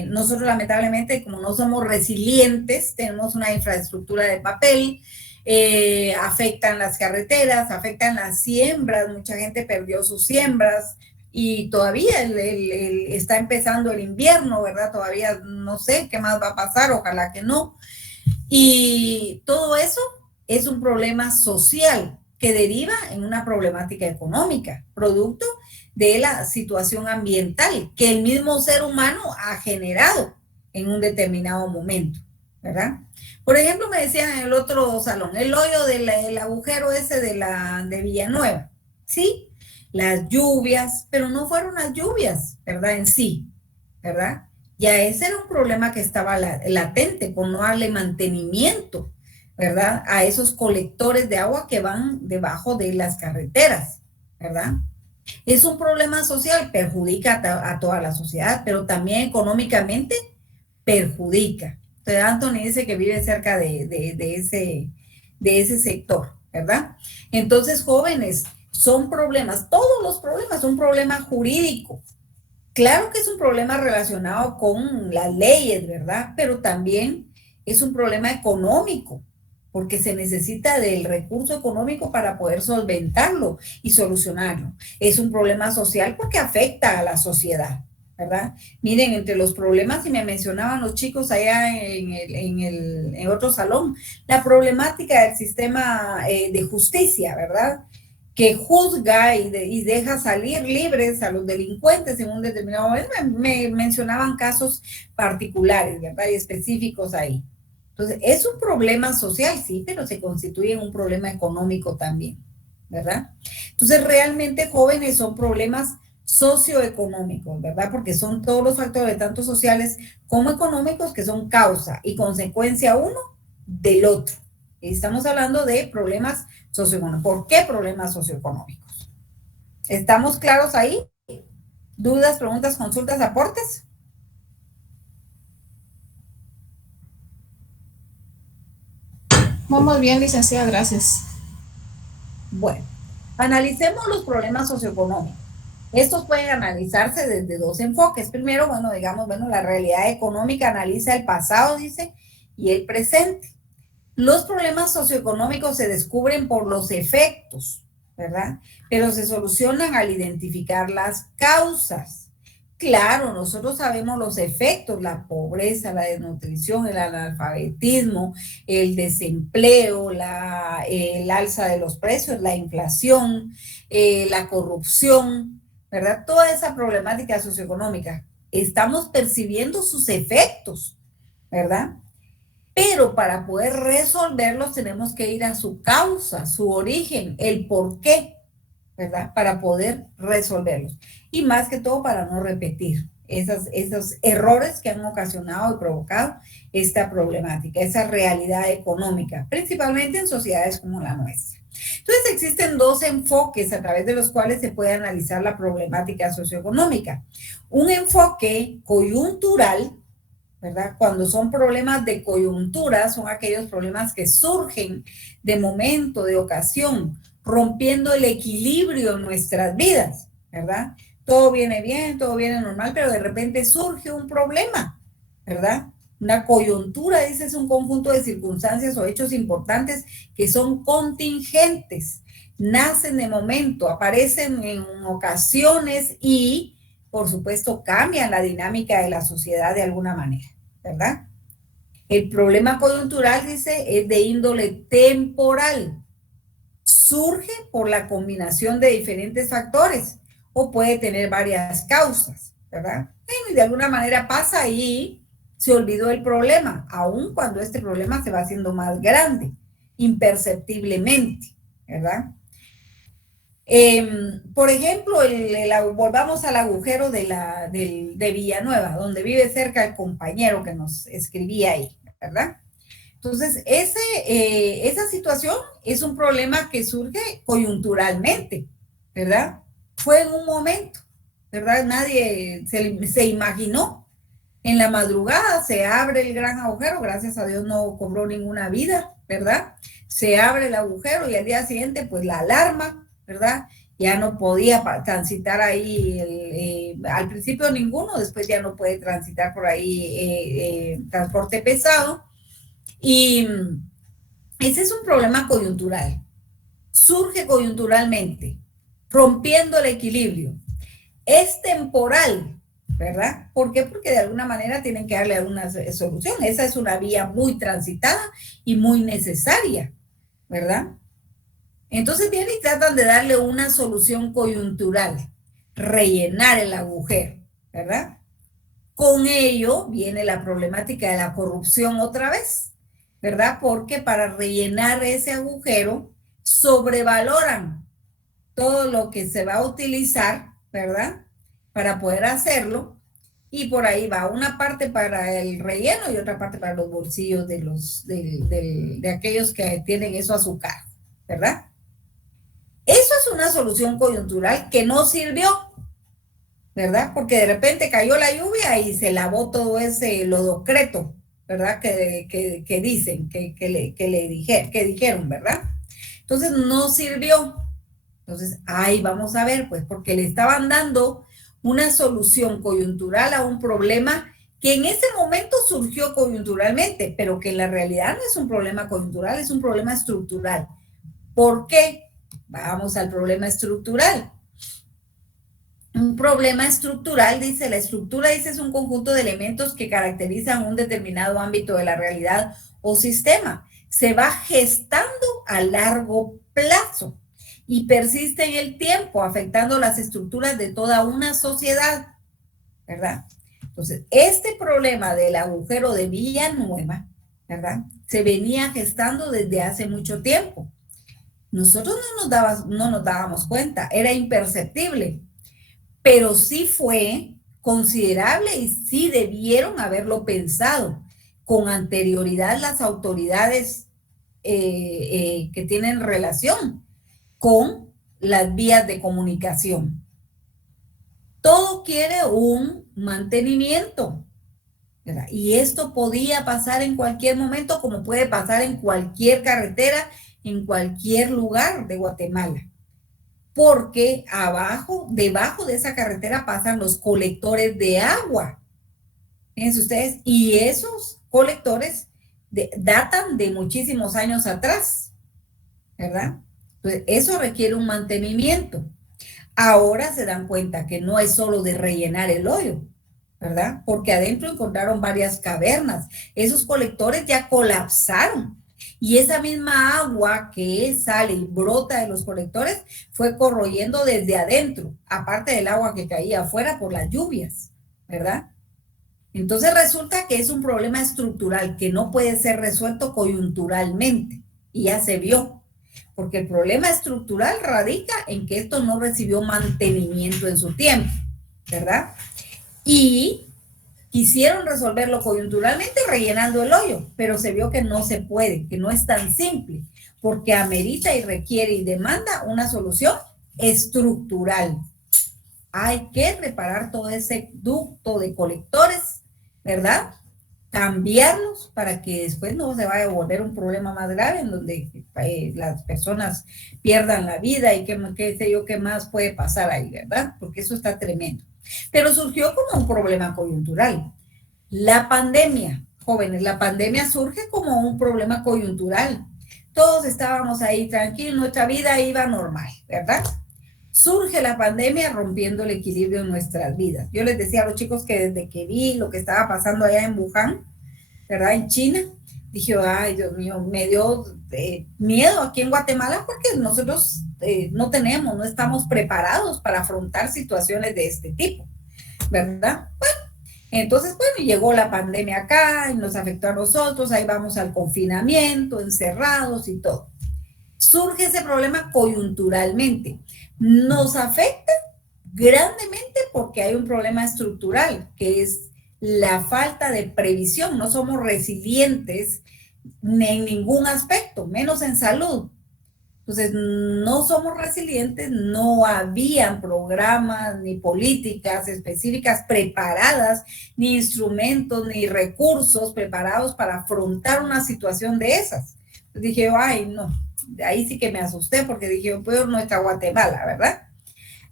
Nosotros, lamentablemente, como no somos resilientes, tenemos una infraestructura de papel, afectan las carreteras, afectan las siembras, mucha gente perdió sus siembras y todavía está empezando el invierno, ¿verdad? Todavía no sé qué más va a pasar, ojalá que no. Y todo eso es un problema social que deriva en una problemática económica, producto de la situación ambiental que el mismo ser humano ha generado en un determinado momento, ¿verdad? Por ejemplo, me decían en el otro salón, el hoyo el agujero ese de Villanueva, ¿sí? Las lluvias, pero no fueron las lluvias, ¿verdad? En sí, ¿verdad? Ya ese era un problema que estaba latente por no darle mantenimiento, ¿verdad? A esos colectores de agua que van debajo de las carreteras, ¿verdad? Es un problema social, perjudica a toda la sociedad, pero también económicamente perjudica. Entonces, Anthony dice que vive cerca de ese sector, ¿verdad? Entonces, jóvenes, son problemas, todos los problemas son un problema jurídico. Claro que es un problema relacionado con las leyes, ¿verdad? Pero también es un problema económico, porque se necesita del recurso económico para poder solventarlo y solucionarlo. Es un problema social porque afecta a la sociedad, ¿verdad? Miren, entre los problemas, y me mencionaban los chicos allá en otro salón, la problemática del sistema de justicia, ¿verdad? Que juzga y deja salir libres a los delincuentes en un determinado momento. Me mencionaban casos particulares, ¿verdad? Y específicos ahí. Entonces, es un problema social, sí, pero se constituye en un problema económico también, ¿verdad? Entonces, realmente jóvenes son problemas socioeconómicos, ¿verdad? Porque son todos los factores, tanto sociales como económicos, que son causa y consecuencia uno del otro. Y estamos hablando de problemas socioeconómicos. ¿Por qué problemas socioeconómicos? ¿Estamos claros ahí? ¿Dudas, preguntas, consultas, aportes? Vamos bien, licenciada, gracias. Bueno, analicemos los problemas socioeconómicos. Estos pueden analizarse desde dos enfoques. Primero, la realidad económica analiza el pasado, dice, y el presente. Los problemas socioeconómicos se descubren por los efectos, ¿verdad? Pero se solucionan al identificar las causas. Claro, nosotros sabemos los efectos, la pobreza, la desnutrición, el analfabetismo, el desempleo, el alza de los precios, la inflación, la corrupción, ¿verdad? Toda esa problemática socioeconómica. Estamos percibiendo sus efectos, ¿verdad? Pero para poder resolverlos tenemos que ir a su causa, su origen, el por qué, ¿verdad? Para poder resolverlos. Y más que todo para no repetir esos errores que han ocasionado y provocado esta problemática, esa realidad económica, principalmente en sociedades como la nuestra. Entonces existen dos enfoques a través de los cuales se puede analizar la problemática socioeconómica. Un enfoque coyuntural, ¿verdad? Cuando son problemas de coyuntura, son aquellos problemas que surgen de momento, de ocasión, rompiendo el equilibrio en nuestras vidas, ¿verdad? Todo viene bien, todo viene normal, pero de repente surge un problema, ¿verdad? Una coyuntura, dice, es un conjunto de circunstancias o hechos importantes que son contingentes, nacen de momento, aparecen en ocasiones y, por supuesto, cambian la dinámica de la sociedad de alguna manera, ¿verdad? El problema coyuntural, dice, es de índole temporal. Surge por la combinación de diferentes factores o puede tener varias causas, ¿verdad? Y de alguna manera pasa y se olvidó el problema, aun cuando este problema se va haciendo más grande, imperceptiblemente, ¿verdad? Por ejemplo, volvamos al agujero de Villanueva, donde vive cerca el compañero que nos escribía ahí, ¿verdad? Entonces, esa situación es un problema que surge coyunturalmente, ¿verdad? Fue en un momento, ¿verdad? Nadie se imaginó. En la madrugada se abre el gran agujero, gracias a Dios no cobró ninguna vida, ¿verdad? Se abre el agujero y al día siguiente, pues la alarma, ¿verdad? Ya no podía transitar ahí, al principio ninguno, después ya no puede transitar por ahí transporte pesado. Y ese es un problema coyuntural. Surge coyunturalmente, rompiendo el equilibrio. Es temporal, ¿verdad? ¿Por qué? Porque de alguna manera tienen que darle alguna solución. Esa es una vía muy transitada y muy necesaria, ¿verdad? Entonces vienen y tratan de darle una solución coyuntural, rellenar el agujero, ¿verdad? Con ello viene la problemática de la corrupción otra vez, ¿verdad? Porque para rellenar ese agujero sobrevaloran todo lo que se va a utilizar, ¿verdad? Para poder hacerlo. Y por ahí va una parte para el relleno y otra parte para los bolsillos de aquellos que tienen eso a su cargo, ¿verdad? Eso es una solución coyuntural que no sirvió, ¿verdad? Porque de repente cayó la lluvia y se lavó todo ese lodocreto, ¿verdad? Que dicen, que dijeron, ¿verdad? Entonces no sirvió. Entonces, ahí vamos a ver, pues, porque le estaban dando una solución coyuntural a un problema que en ese momento surgió coyunturalmente, pero que en la realidad no es un problema coyuntural, es un problema estructural. ¿Por qué? Vamos al problema estructural. Un problema estructural, dice, la estructura, dice, es un conjunto de elementos que caracterizan un determinado ámbito de la realidad o sistema. Se va gestando a largo plazo y persiste en el tiempo, afectando las estructuras de toda una sociedad, ¿verdad? Entonces, este problema del agujero de Villanueva, ¿verdad? Se venía gestando desde hace mucho tiempo. Nosotros no nos dábamos cuenta, era imperceptible, pero sí fue considerable y sí debieron haberlo pensado con anterioridad las autoridades que tienen relación con las vías de comunicación. Todo quiere un mantenimiento, ¿verdad? Y esto podía pasar en cualquier momento, como puede pasar en cualquier carretera, en cualquier lugar de Guatemala. Porque debajo de esa carretera pasan los colectores de agua. Fíjense ustedes, y esos colectores datan de muchísimos años atrás, ¿verdad? Entonces, eso requiere un mantenimiento. Ahora se dan cuenta que no es solo de rellenar el hoyo, ¿verdad? Porque adentro encontraron varias cavernas. Esos colectores ya colapsaron. Y esa misma agua que sale y brota de los colectores fue corroyendo desde adentro, aparte del agua que caía afuera por las lluvias, ¿verdad? Entonces resulta que es un problema estructural que no puede ser resuelto coyunturalmente. Y ya se vio, porque el problema estructural radica en que esto no recibió mantenimiento en su tiempo, ¿verdad? Y quisieron resolverlo coyunturalmente rellenando el hoyo, pero se vio que no se puede, que no es tan simple, porque amerita y requiere y demanda una solución estructural. Hay que reparar todo ese ducto de colectores, ¿verdad? Cambiarlos para que después no se vaya a volver un problema más grave en donde las personas pierdan la vida y qué sé yo qué más puede pasar ahí, ¿verdad? Porque eso está tremendo. Pero surgió como un problema coyuntural. La pandemia, jóvenes, la pandemia surge como un problema coyuntural. Todos estábamos ahí tranquilos, nuestra vida iba normal, ¿verdad? Surge la pandemia rompiendo el equilibrio en nuestras vidas. Yo les decía a los chicos que desde que vi lo que estaba pasando allá en Wuhan, ¿verdad? En China, dije, ay, Dios mío, me dio miedo aquí en Guatemala porque nosotros no estamos preparados para afrontar situaciones de este tipo, ¿verdad? Bueno, entonces, bueno, llegó la pandemia acá y nos afectó a nosotros, ahí vamos al confinamiento, encerrados y todo. Surge ese problema coyunturalmente. Nos afecta grandemente porque hay un problema estructural, que es la falta de previsión. No somos resilientes en ningún aspecto, menos en salud. Entonces, no somos resilientes, no habían programas ni políticas específicas preparadas, ni instrumentos, ni recursos preparados para afrontar una situación de esas. Entonces dije, ay, no, de ahí sí que me asusté porque dije, peor nuestra Guatemala, ¿verdad?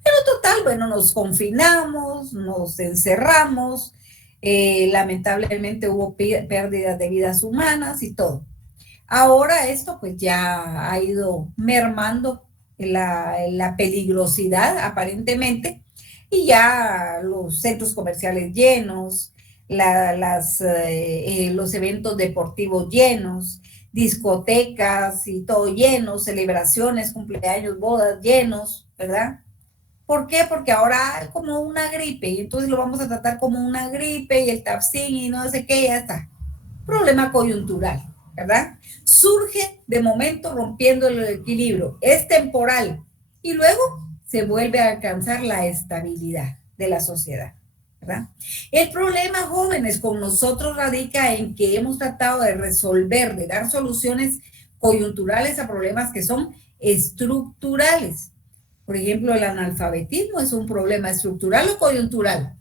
Pero total, bueno, nos confinamos, nos encerramos, lamentablemente hubo pérdidas de vidas humanas y todo. Ahora esto pues ya ha ido mermando la peligrosidad aparentemente y ya los centros comerciales llenos, los eventos deportivos llenos, discotecas y todo lleno, celebraciones, cumpleaños, bodas llenos, ¿verdad? ¿Por qué? Porque ahora hay como una gripe y entonces lo vamos a tratar como una gripe y el Tapsin y no sé qué, ya está. Problema coyuntural, ¿verdad? Surge de momento rompiendo el equilibrio, es temporal y luego se vuelve a alcanzar la estabilidad de la sociedad, ¿verdad? El problema, jóvenes, con nosotros radica en que hemos tratado de resolver, de dar soluciones coyunturales a problemas que son estructurales. Por ejemplo, el analfabetismo es un problema estructural o coyuntural.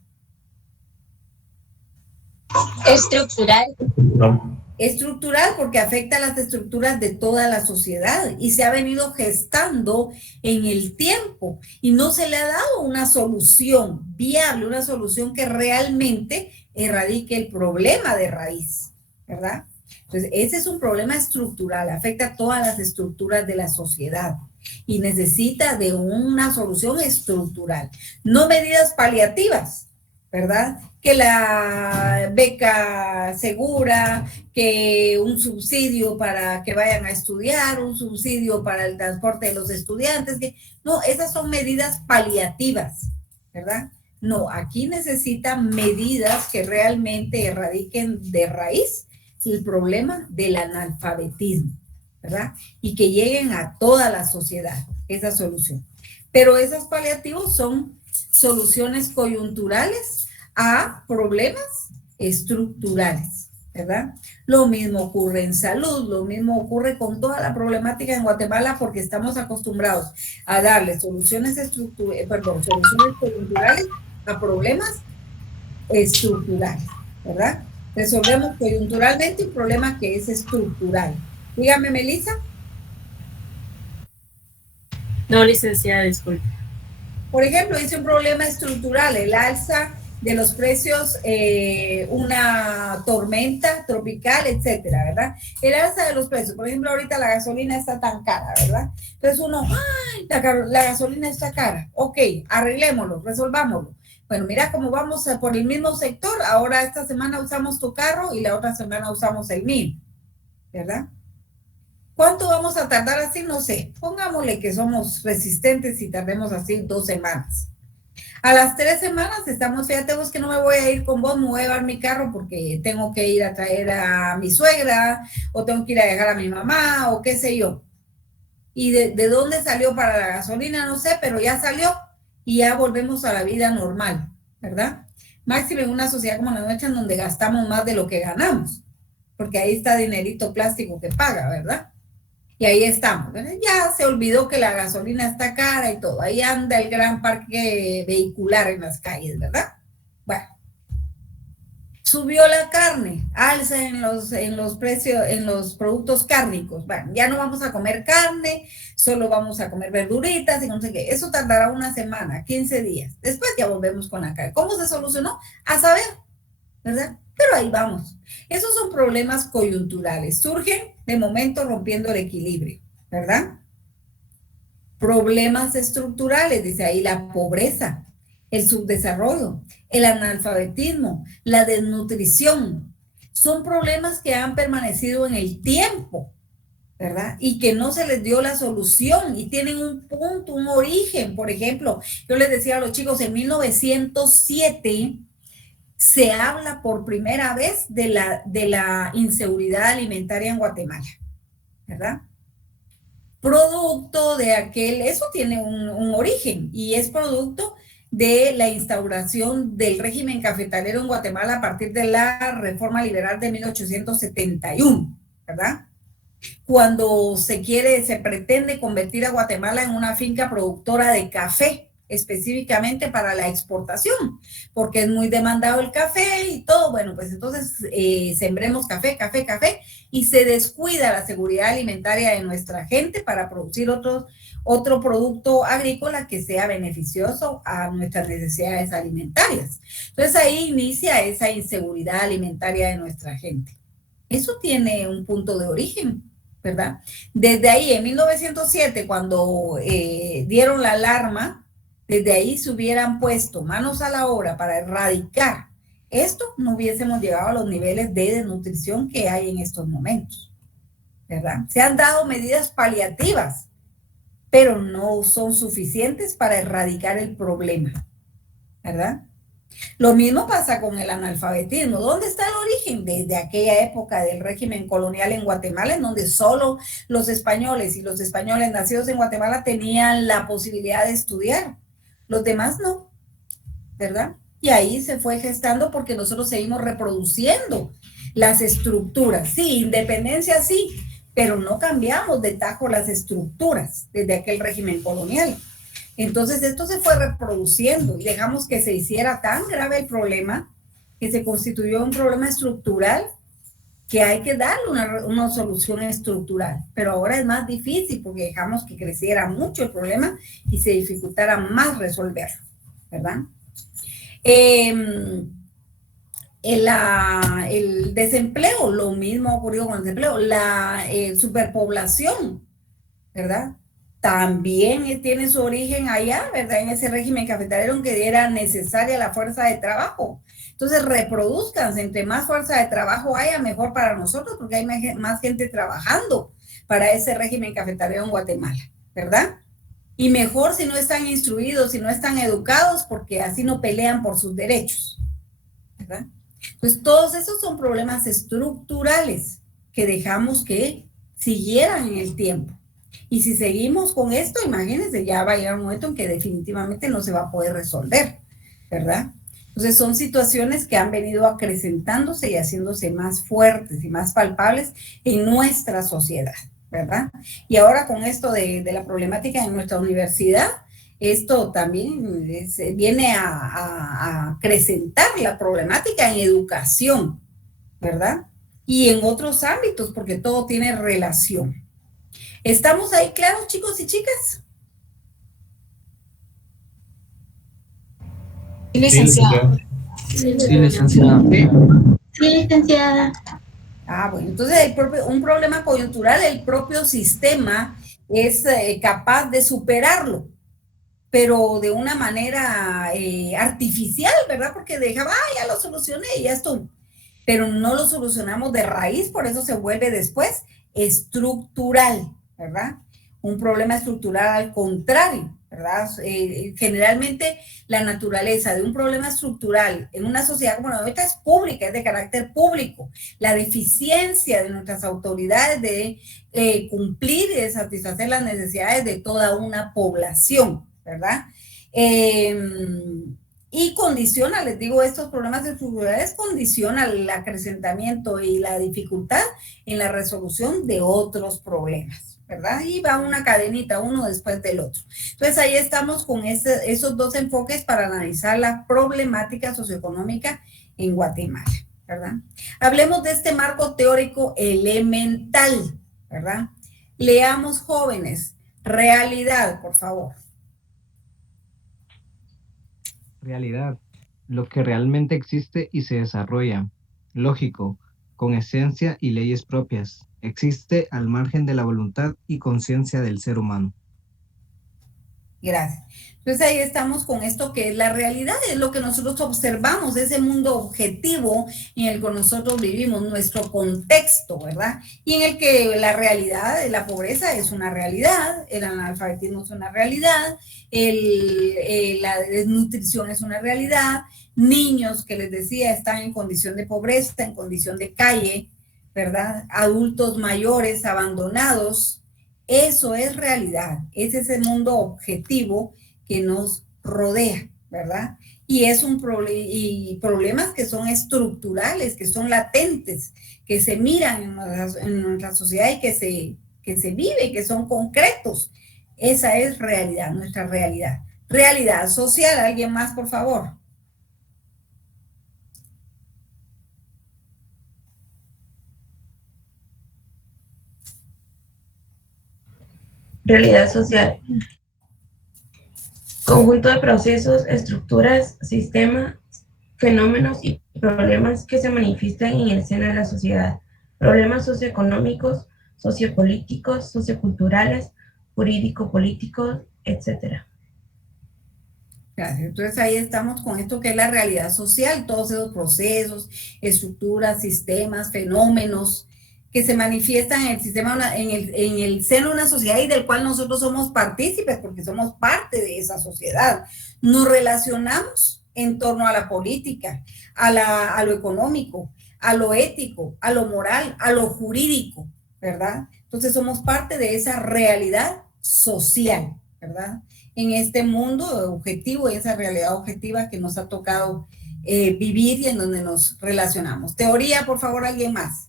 Estructural. No. Estructural porque afecta a las estructuras de toda la sociedad y se ha venido gestando en el tiempo y no se le ha dado una solución viable, una solución que realmente erradique el problema de raíz, ¿verdad? Entonces, ese es un problema estructural, afecta a todas las estructuras de la sociedad y necesita de una solución estructural, no medidas paliativas, ¿verdad? Que la beca segura, que un subsidio para que vayan a estudiar, un subsidio para el transporte de los estudiantes, que no, esas son medidas paliativas, ¿verdad? No, aquí necesitan medidas que realmente erradiquen de raíz el problema del analfabetismo, ¿verdad? Y que lleguen a toda la sociedad esa solución. Pero esos paliativos son soluciones coyunturales a problemas estructurales, ¿verdad? Lo mismo ocurre en salud, lo mismo ocurre con toda la problemática en Guatemala porque estamos acostumbrados a darle soluciones coyunturales a problemas estructurales, ¿verdad? Resolvemos coyunturalmente un problema que es estructural. Dígame, Melissa. No, licenciada, disculpe. Por ejemplo, dice un problema estructural, el alza de los precios, una tormenta tropical, etcétera, ¿verdad? El alza de los precios, por ejemplo, ahorita la gasolina está tan cara, ¿verdad? Entonces uno, ¡ay! La gasolina está cara. Ok, arreglémoslo, resolvámoslo. Bueno, mira cómo vamos por el mismo sector. Ahora esta semana usamos tu carro y la otra semana usamos el mío, ¿verdad? ¿Cuánto vamos a tardar así? No sé. Pongámosle que somos resistentes y tardemos así 2 semanas. A las 3 semanas estamos, fíjate vos que no me voy a ir con vos, me voy a llevar mi carro porque tengo que ir a traer a mi suegra o tengo que ir a dejar a mi mamá o qué sé yo. ¿Y de dónde salió para la gasolina? No sé, pero ya salió y ya volvemos a la vida normal, ¿verdad? Máximo en una sociedad como la nuestra en donde gastamos más de lo que ganamos, porque ahí está dinerito plástico que paga, ¿verdad? Y ahí estamos, ¿verdad? Ya se olvidó que la gasolina está cara y todo. Ahí anda el gran parque vehicular en las calles, ¿verdad? Bueno. Subió la carne, alza en los precios, en los productos cárnicos. Bueno, ya no vamos a comer carne, solo vamos a comer verduritas y no sé qué. Eso tardará una semana, 15 días. Después ya volvemos con la carne. ¿Cómo se solucionó? A saber, ¿verdad? Pero ahí vamos. Esos son problemas coyunturales. Surgen de momento rompiendo el equilibrio, ¿verdad? Problemas estructurales, dice ahí, la pobreza, el subdesarrollo, el analfabetismo, la desnutrición. Son problemas que han permanecido en el tiempo, ¿verdad? Y que no se les dio la solución y tienen un punto, un origen. Por ejemplo, yo les decía a los chicos, en 1907 se habla por primera vez de la inseguridad alimentaria en Guatemala, ¿verdad? Producto de eso tiene un origen y es producto de la instauración del régimen cafetalero en Guatemala a partir de la reforma liberal de 1871, ¿verdad? Cuando se pretende convertir a Guatemala en una finca productora de café, específicamente para la exportación, porque es muy demandado el café y todo. Bueno, pues entonces sembremos café, y se descuida la seguridad alimentaria de nuestra gente para producir otro producto agrícola que sea beneficioso a nuestras necesidades alimentarias. Entonces ahí inicia esa inseguridad alimentaria de nuestra gente. Eso tiene un punto de origen, ¿verdad? Desde ahí, en 1907, cuando dieron la alarma, desde ahí se hubieran puesto manos a la obra para erradicar esto, no hubiésemos llegado a los niveles de desnutrición que hay en estos momentos, ¿verdad? Se han dado medidas paliativas, pero no son suficientes para erradicar el problema, ¿verdad? Lo mismo pasa con el analfabetismo. ¿Dónde está el origen? Desde aquella época del régimen colonial en Guatemala, en donde solo los españoles y los españoles nacidos en Guatemala tenían la posibilidad de estudiar. Los demás no, ¿verdad? Y ahí se fue gestando porque nosotros seguimos reproduciendo las estructuras. Sí, independencia sí, pero no cambiamos de tajo las estructuras desde aquel régimen colonial. Entonces esto se fue reproduciendo y dejamos que se hiciera tan grave el problema que se constituyó un problema estructural que hay que darle una solución estructural. Pero ahora es más difícil porque dejamos que creciera mucho el problema y se dificultara más resolverlo, ¿verdad? El desempleo, lo mismo ocurrió con el desempleo, la superpoblación, ¿verdad? También tiene su origen allá, ¿verdad? En ese régimen cafetalero en que era necesaria la fuerza de trabajo. Entonces, reproduzcanse, entre más fuerza de trabajo haya, mejor para nosotros, porque hay más gente trabajando para ese régimen cafetalero en Guatemala, ¿verdad? Y mejor si no están instruidos, si no están educados, porque así no pelean por sus derechos, ¿verdad? Pues todos esos son problemas estructurales que dejamos que siguieran en el tiempo. Y si seguimos con esto, imagínense, ya va a llegar un momento en que definitivamente no se va a poder resolver, ¿verdad? Entonces son situaciones que han venido acrecentándose y haciéndose más fuertes y más palpables en nuestra sociedad, ¿verdad? Y ahora con esto de la problemática en nuestra universidad, esto también viene a acrecentar la problemática en educación, ¿verdad? Y en otros ámbitos, porque todo tiene relación. ¿Estamos ahí claros, chicos y chicas? Sí, licenciada. Sí, licenciada. Sí, licenciada. Bueno, entonces un problema coyuntural, el propio sistema es capaz de superarlo, pero de una manera artificial, ¿verdad? Porque dejaba, ya lo solucioné y ya estuvo. Pero no lo solucionamos de raíz, por eso se vuelve después estructural, ¿verdad? Un problema estructural al contrario, ¿verdad? Generalmente la naturaleza de un problema estructural en una sociedad como la nuestra es pública, es de carácter público. La deficiencia de nuestras autoridades de cumplir y de satisfacer las necesidades de toda una población, ¿verdad? Y condiciona, les digo, estos problemas estructurales condicionan el acrecentamiento y la dificultad en la resolución de otros problemas, ¿verdad? Y va una cadenita, uno después del otro. Entonces ahí estamos con esos dos enfoques para analizar la problemática socioeconómica en Guatemala, ¿verdad? Hablemos de este marco teórico elemental, ¿verdad? Leamos, jóvenes, realidad, por favor. Realidad, lo que realmente existe y se desarrolla, lógico, con esencia y leyes propias, existe al margen de la voluntad y conciencia del ser humano. Gracias. Entonces ahí estamos con esto que es la realidad, es lo que nosotros observamos, ese mundo objetivo en el que nosotros vivimos, nuestro contexto, ¿verdad? Y en el que la realidad de la pobreza es una realidad, el analfabetismo es una realidad, la desnutrición es una realidad, niños que les decía están en condición de pobreza, en condición de calle, ¿verdad? Adultos mayores abandonados. Eso es realidad, es ese mundo objetivo que nos rodea, ¿verdad? Y es y problemas que son estructurales, que son latentes, que se miran en nuestra sociedad y que se vive, que son concretos. Esa es realidad, nuestra realidad. Realidad social, ¿alguien más, por favor? Realidad social. Conjunto de procesos, estructuras, sistemas, fenómenos y problemas que se manifiestan en el seno de la sociedad. Problemas socioeconómicos, sociopolíticos, socioculturales, jurídico-políticos, etc. Gracias. Entonces ahí estamos con esto que es la realidad social, todos esos procesos, estructuras, sistemas, fenómenos que se manifiestan en el sistema, en el seno de una sociedad y del cual nosotros somos partícipes porque somos parte de esa sociedad. Nos relacionamos en torno a la política, a lo económico, a lo ético, a lo moral, a lo jurídico, ¿verdad? Entonces somos parte de esa realidad social, ¿verdad? En este mundo objetivo y esa realidad objetiva que nos ha tocado vivir y en donde nos relacionamos. Teoría, por favor, alguien más.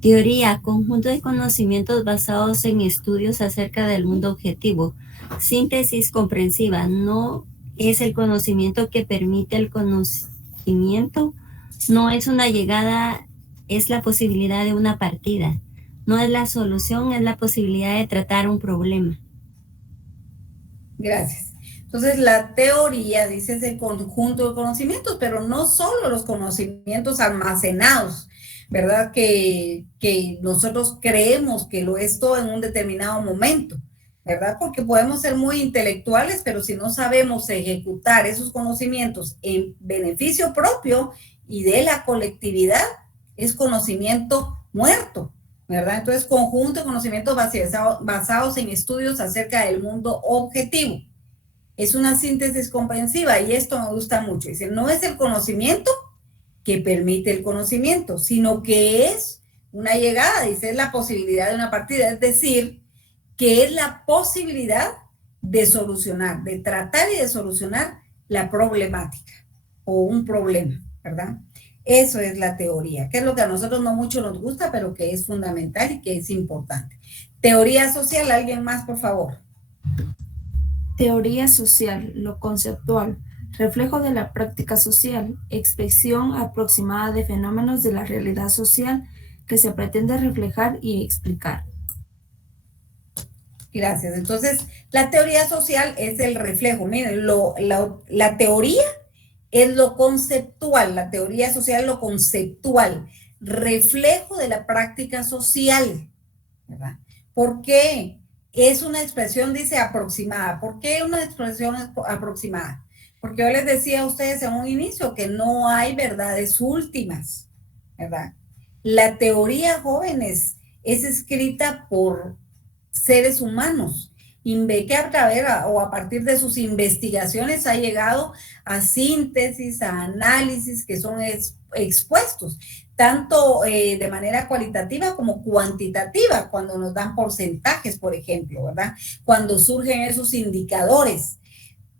Teoría, conjunto de conocimientos basados en estudios acerca del mundo objetivo. Síntesis comprensiva, no es el conocimiento que permite el conocimiento, no es una llegada, es la posibilidad de una partida. No es la solución, es la posibilidad de tratar un problema. Gracias. Entonces, la teoría, dice, es el conjunto de conocimientos, pero no solo los conocimientos almacenados, ¿verdad? Que nosotros creemos que lo es todo en un determinado momento, ¿verdad? Porque podemos ser muy intelectuales, pero si no sabemos ejecutar esos conocimientos en beneficio propio y de la colectividad, es conocimiento muerto, ¿verdad? Entonces, conjunto de conocimientos basados en estudios acerca del mundo objetivo. Es una síntesis comprensiva y esto me gusta mucho. Dice, no es el conocimiento que permite el conocimiento, sino que es Una llegada, dice, es la posibilidad de una partida, es decir, que es la posibilidad de solucionar, de tratar y de solucionar la problemática o un problema, ¿verdad? Eso es la teoría, que es lo que a nosotros no mucho nos gusta, pero que es fundamental y que es importante. Teoría social, ¿alguien más, por favor? Teoría social, lo conceptual, reflejo de la práctica social, expresión aproximada de fenómenos de la realidad social que se pretende reflejar y explicar. Gracias. Entonces, la teoría social es el reflejo. Miren, la teoría es lo conceptual, la teoría social es lo conceptual, reflejo de la práctica social, ¿verdad? ¿Por qué? Es una expresión, dice, aproximada. ¿Por qué una expresión aproximada? Porque yo les decía a ustedes en un inicio que no hay verdades últimas, ¿verdad? La teoría, jóvenes, es escrita por seres humanos y que a través o a partir de sus investigaciones ha llegado a síntesis, a análisis que son expuestos, tanto de manera cualitativa como cuantitativa, cuando nos dan porcentajes, por ejemplo, ¿verdad? Cuando surgen esos indicadores.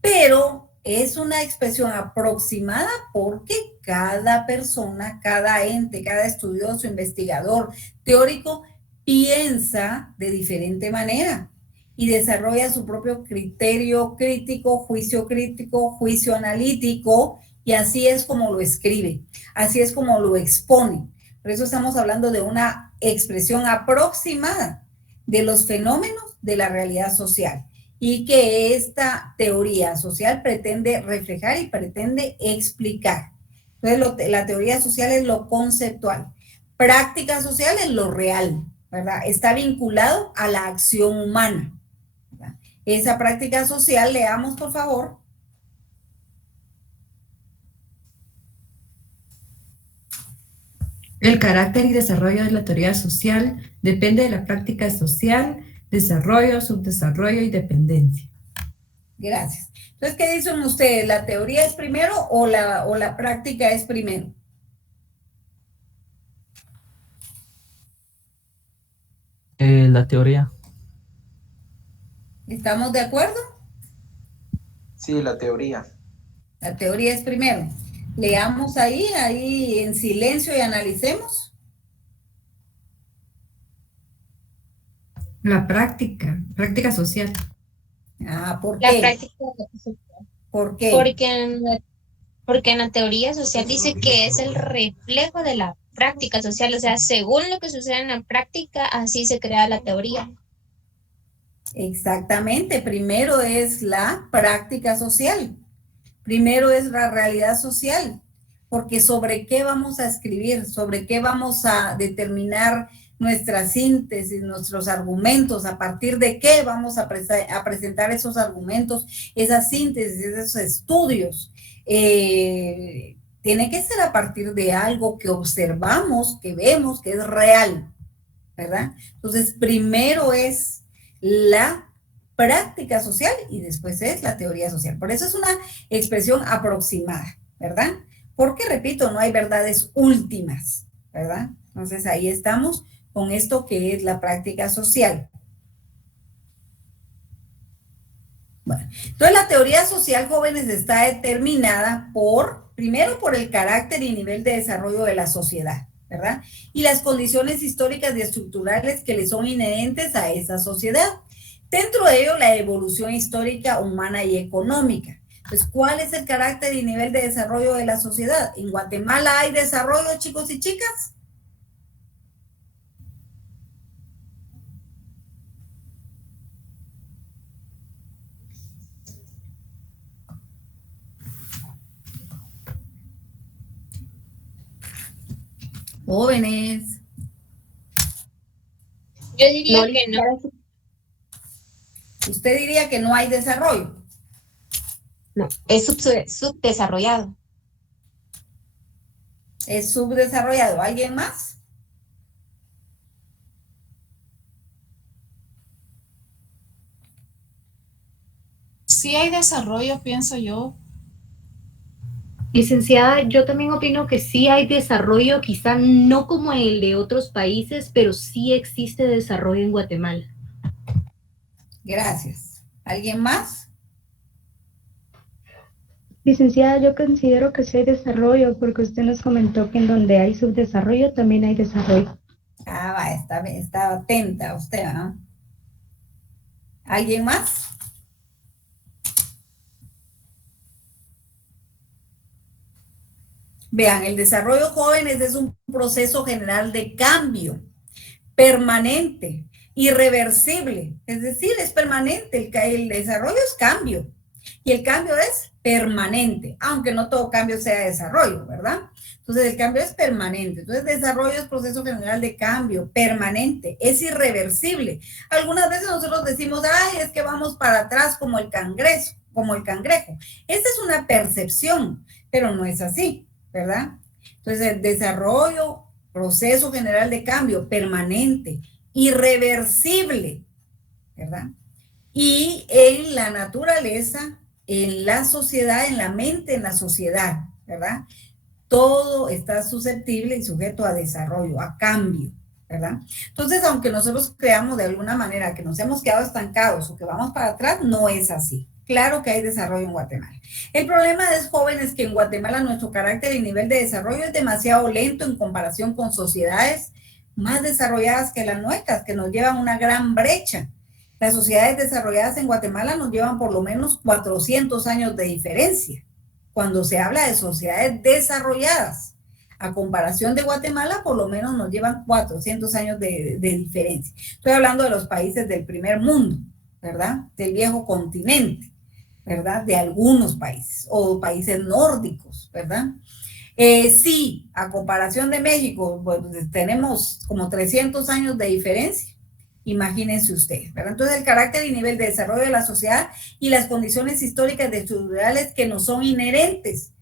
Pero es una expresión aproximada porque cada persona, cada ente, cada estudioso, investigador, teórico, piensa de diferente manera y desarrolla su propio criterio crítico, juicio analítico, y así es como lo escribe, así es como lo expone. Por eso estamos hablando de una expresión aproximada de los fenómenos de la realidad social y que esta teoría social pretende reflejar y pretende explicar. Entonces, la teoría social es lo conceptual. Práctica social es lo real, ¿verdad? Está vinculado a la acción humana, ¿verdad? Esa práctica social, leamos por favor. El carácter y desarrollo de la teoría social depende de la práctica social, desarrollo, subdesarrollo y dependencia. Gracias. Entonces, ¿qué dicen ustedes? ¿La teoría es primero o la práctica es primero? La teoría. ¿Estamos de acuerdo? Sí, la teoría. La teoría es primero. Leamos ahí en silencio y analicemos. La práctica social. Ah, ¿por La qué? práctica social. ¿Por qué? Porque en la teoría social dice que es el reflejo de la práctica social, o sea, según lo que sucede en la práctica, así se crea la teoría. Exactamente, primero es la práctica social, primero es la realidad social, porque sobre qué vamos a escribir, sobre qué vamos a determinar nuestra síntesis, nuestros argumentos, a partir de qué vamos a presentar esos argumentos, esas síntesis, esos estudios. Tiene que ser a partir de algo que observamos, que vemos, que es real, ¿verdad? Entonces, primero es la práctica social y después es la teoría social. Por eso es una expresión aproximada, ¿verdad? Porque, repito, no hay verdades últimas, ¿verdad? Entonces, ahí estamos con esto que es la práctica social. Bueno, entonces la teoría social, jóvenes, está determinada primero por el carácter y nivel de desarrollo de la sociedad, ¿verdad? Y las condiciones históricas y estructurales que le son inherentes a esa sociedad. Dentro de ello, la evolución histórica, humana y económica. Pues, ¿cuál es el carácter y nivel de desarrollo de la sociedad? ¿En Guatemala hay desarrollo, chicos y chicas? Jóvenes. Yo diría que no. ¿Usted diría que no hay desarrollo? No, es subdesarrollado. Es subdesarrollado. ¿Alguien más? Sí hay desarrollo, pienso yo. Licenciada, yo también opino que sí hay desarrollo, quizá no como el de otros países, pero sí existe desarrollo en Guatemala. Gracias. ¿Alguien más? Licenciada, yo considero que sí hay desarrollo, porque usted nos comentó que en donde hay subdesarrollo también hay desarrollo. Ah, va, está atenta usted, ¿no? ¿Alguien más? Vean, el desarrollo jóvenes es un proceso general de cambio permanente, irreversible, es decir, es permanente, el desarrollo es cambio y el cambio es permanente, aunque no todo cambio sea desarrollo, ¿verdad? Entonces el cambio es permanente, entonces desarrollo es proceso general de cambio, permanente, es irreversible. Algunas veces nosotros decimos, ay, es que vamos para atrás como el cangrejo, Esa es una percepción, pero no es así, ¿verdad? Entonces el desarrollo, proceso general de cambio, permanente, irreversible, ¿verdad? Y en la naturaleza, en la sociedad, en la mente, en la sociedad, ¿verdad? Todo está susceptible y sujeto a desarrollo, a cambio, ¿verdad? Entonces, aunque nosotros creamos de alguna manera que nos hemos quedado estancados o que vamos para atrás, no es así. Claro que hay desarrollo en Guatemala. El problema de los jóvenes es que en Guatemala nuestro carácter y nivel de desarrollo es demasiado lento en comparación con sociedades más desarrolladas que las nuestras, que nos llevan una gran brecha. Las sociedades desarrolladas en Guatemala nos llevan por lo menos 400 años de diferencia. Cuando se habla de sociedades desarrolladas, a comparación de Guatemala, por lo menos nos llevan 400 años de diferencia. Estoy hablando de los países del primer mundo, ¿verdad? Del viejo continente, ¿verdad? De algunos países, o países nórdicos, ¿verdad? Sí, a comparación de México, bueno, tenemos como 300 años de diferencia. Imagínense ustedes, ¿verdad? Entonces el carácter y nivel de desarrollo de la sociedad y las condiciones históricas y estructurales que nos son inherentes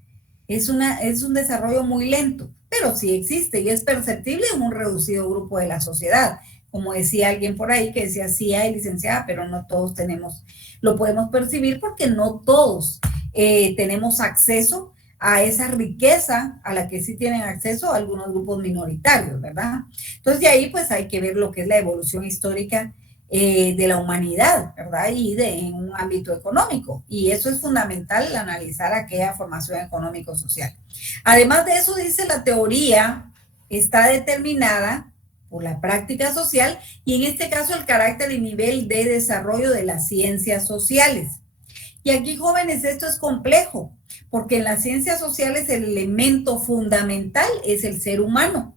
es un desarrollo muy lento, pero sí existe y es perceptible en un reducido grupo de la sociedad. Como decía alguien por ahí que decía, sí hay licenciada, pero no todos lo podemos percibir porque no todos tenemos acceso a esa riqueza a la que sí tienen acceso algunos grupos minoritarios, ¿verdad? Entonces de ahí pues hay que ver lo que es la evolución histórica de la humanidad, ¿verdad? Y en un ámbito económico. Y eso es fundamental, analizar aquella formación económico-social. Además de eso, dice la teoría, está determinada por la práctica social y en este caso el carácter y nivel de desarrollo de las ciencias sociales. Y aquí, jóvenes, esto es complejo, porque en las ciencias sociales el elemento fundamental es el ser humano.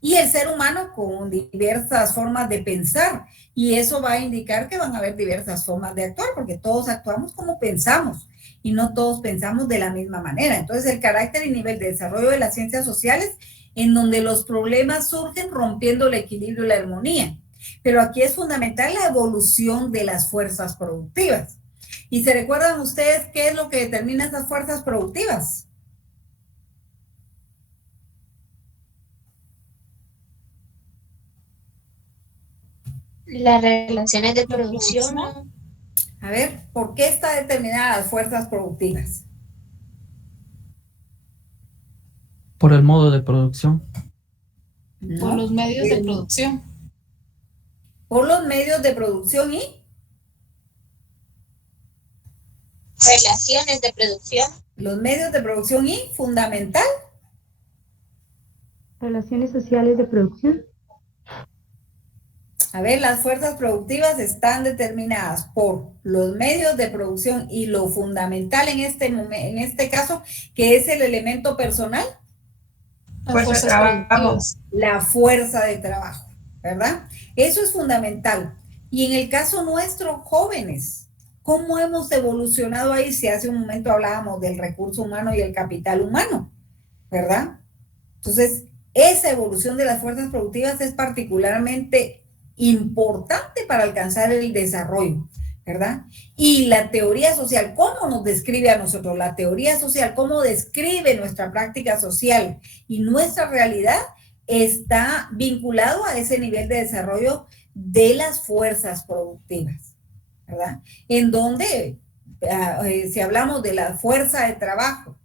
Y el ser humano con diversas formas de pensar. Y eso va a indicar que van a haber diversas formas de actuar, porque todos actuamos como pensamos y no todos pensamos de la misma manera. Entonces, el carácter y nivel de desarrollo de las ciencias sociales, en donde los problemas surgen rompiendo el equilibrio y la armonía. Pero aquí es fundamental la evolución de las fuerzas productivas. ¿Y se recuerdan ustedes qué es lo que determina esas fuerzas productivas? Las relaciones de producción. A ver, ¿por qué está determinada las fuerzas productivas? Por el modo de producción. No, por los medios de producción. Por los medios de producción y relaciones de producción. Los medios de producción y fundamental. Relaciones sociales de producción. A ver, las fuerzas productivas están determinadas por los medios de producción y lo fundamental en este caso, que es el elemento personal. Fuerza de trabajo. La fuerza de trabajo, ¿verdad? Eso es fundamental. Y en el caso nuestro, jóvenes, ¿cómo hemos evolucionado ahí? Si hace un momento hablábamos del recurso humano y el capital humano, ¿verdad? Entonces, esa evolución de las fuerzas productivas es particularmente importante para alcanzar el desarrollo, ¿verdad? Y la teoría social, ¿cómo nos describe a nosotros? La teoría social, ¿cómo describe nuestra práctica social y nuestra realidad? Está vinculado a ese nivel de desarrollo de las fuerzas productivas, ¿verdad? En donde, si hablamos de la fuerza de trabajo,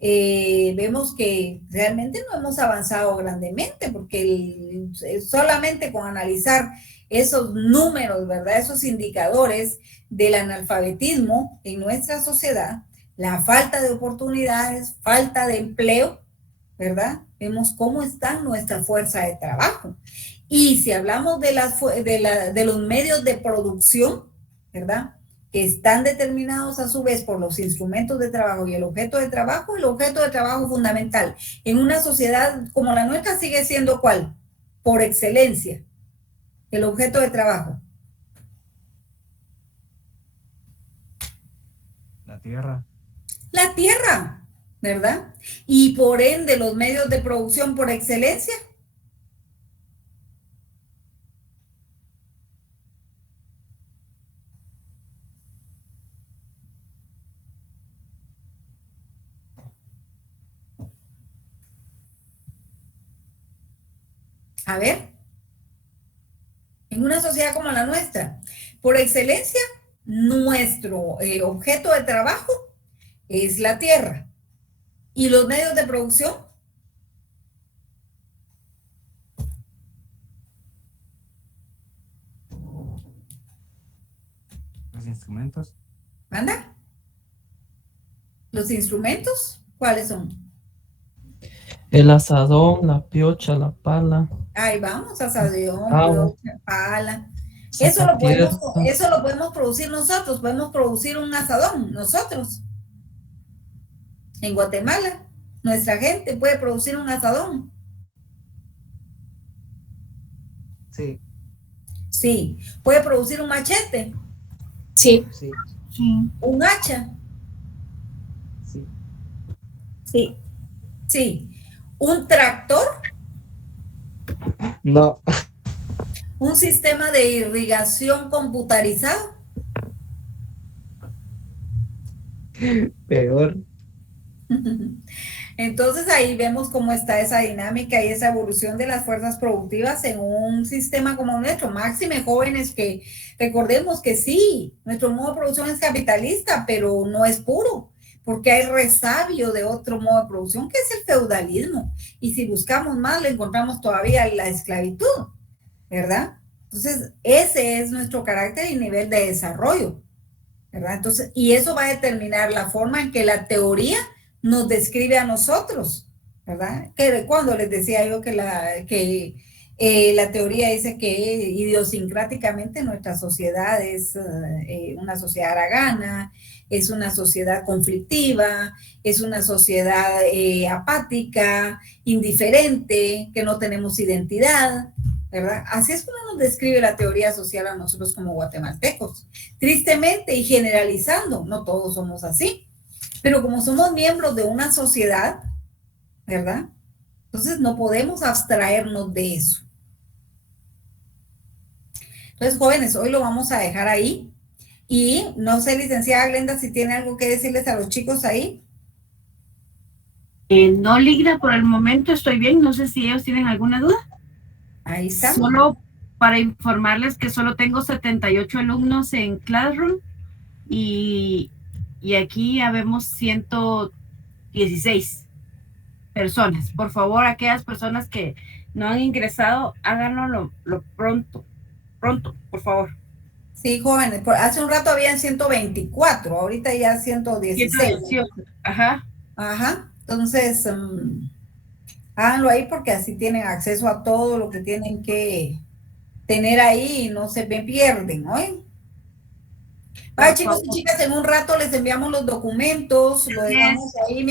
vemos que realmente no hemos avanzado grandemente, porque solamente con analizar esos números, ¿verdad? Esos indicadores del analfabetismo en nuestra sociedad, la falta de oportunidades, falta de empleo, ¿verdad? Vemos cómo está nuestra fuerza de trabajo. Y si hablamos de los medios de producción, ¿verdad? Que están determinados a su vez por los instrumentos de trabajo y el objeto de trabajo fundamental en una sociedad como la nuestra sigue siendo ¿cuál? Por excelencia, el objeto de trabajo. La tierra. La tierra, ¿verdad? Y por ende los medios de producción por excelencia. A ver, en una sociedad como la nuestra, por excelencia, nuestro objeto de trabajo es la tierra. ¿Y los medios de producción? Los instrumentos. ¿Anda? ¿Los instrumentos? ¿Cuáles son? El asadón, la piocha, la pala. Ahí vamos, asadón, piocha, pala. Eso lo podemos producir nosotros, podemos producir un asadón nosotros. En Guatemala, nuestra gente puede producir un asadón. Sí. Sí. ¿Puede producir un machete? Sí. Sí. ¿Un hacha? Sí. Sí. Sí. ¿Un tractor? No. ¿Un sistema de irrigación computarizado? Peor. Entonces ahí vemos cómo está esa dinámica y esa evolución de las fuerzas productivas en un sistema como nuestro. Máxime jóvenes, que recordemos que sí, nuestro modo de producción es capitalista, pero no es puro, porque hay resabio de otro modo de producción que es el feudalismo. Y si buscamos más, le encontramos todavía la esclavitud, ¿verdad? Entonces, ese es nuestro carácter y nivel de desarrollo, ¿verdad? Entonces, y eso va a determinar la forma en que la teoría nos describe a nosotros, ¿verdad? Que cuando les decía yo que la teoría dice que idiosincráticamente nuestra sociedad es una sociedad haragana, es una sociedad conflictiva, es una sociedad apática, indiferente, que no tenemos identidad, ¿verdad? Así es como nos describe la teoría social a nosotros como guatemaltecos. Tristemente y generalizando, no todos somos así. Pero como somos miembros de una sociedad, ¿verdad? Entonces no podemos abstraernos de eso. Entonces, jóvenes, hoy lo vamos a dejar ahí. Y no sé, licenciada Glenda, si tiene algo que decirles a los chicos ahí. No, Ligda, por el momento estoy bien. No sé si ellos tienen alguna duda. Ahí está. Solo para informarles que solo tengo 78 alumnos en Classroom y aquí habemos 116 personas. Por favor, aquellas personas que no han ingresado, háganlo lo pronto, por favor. Sí, jóvenes, hace un rato habían 124, ahorita ya 116. 118, ajá. Ajá, entonces háganlo ahí porque así tienen acceso a todo lo que tienen que tener ahí y no se me pierden, ¿oye? Vale, chicos y chicas, en un rato les enviamos los documentos, lo dejamos ahí.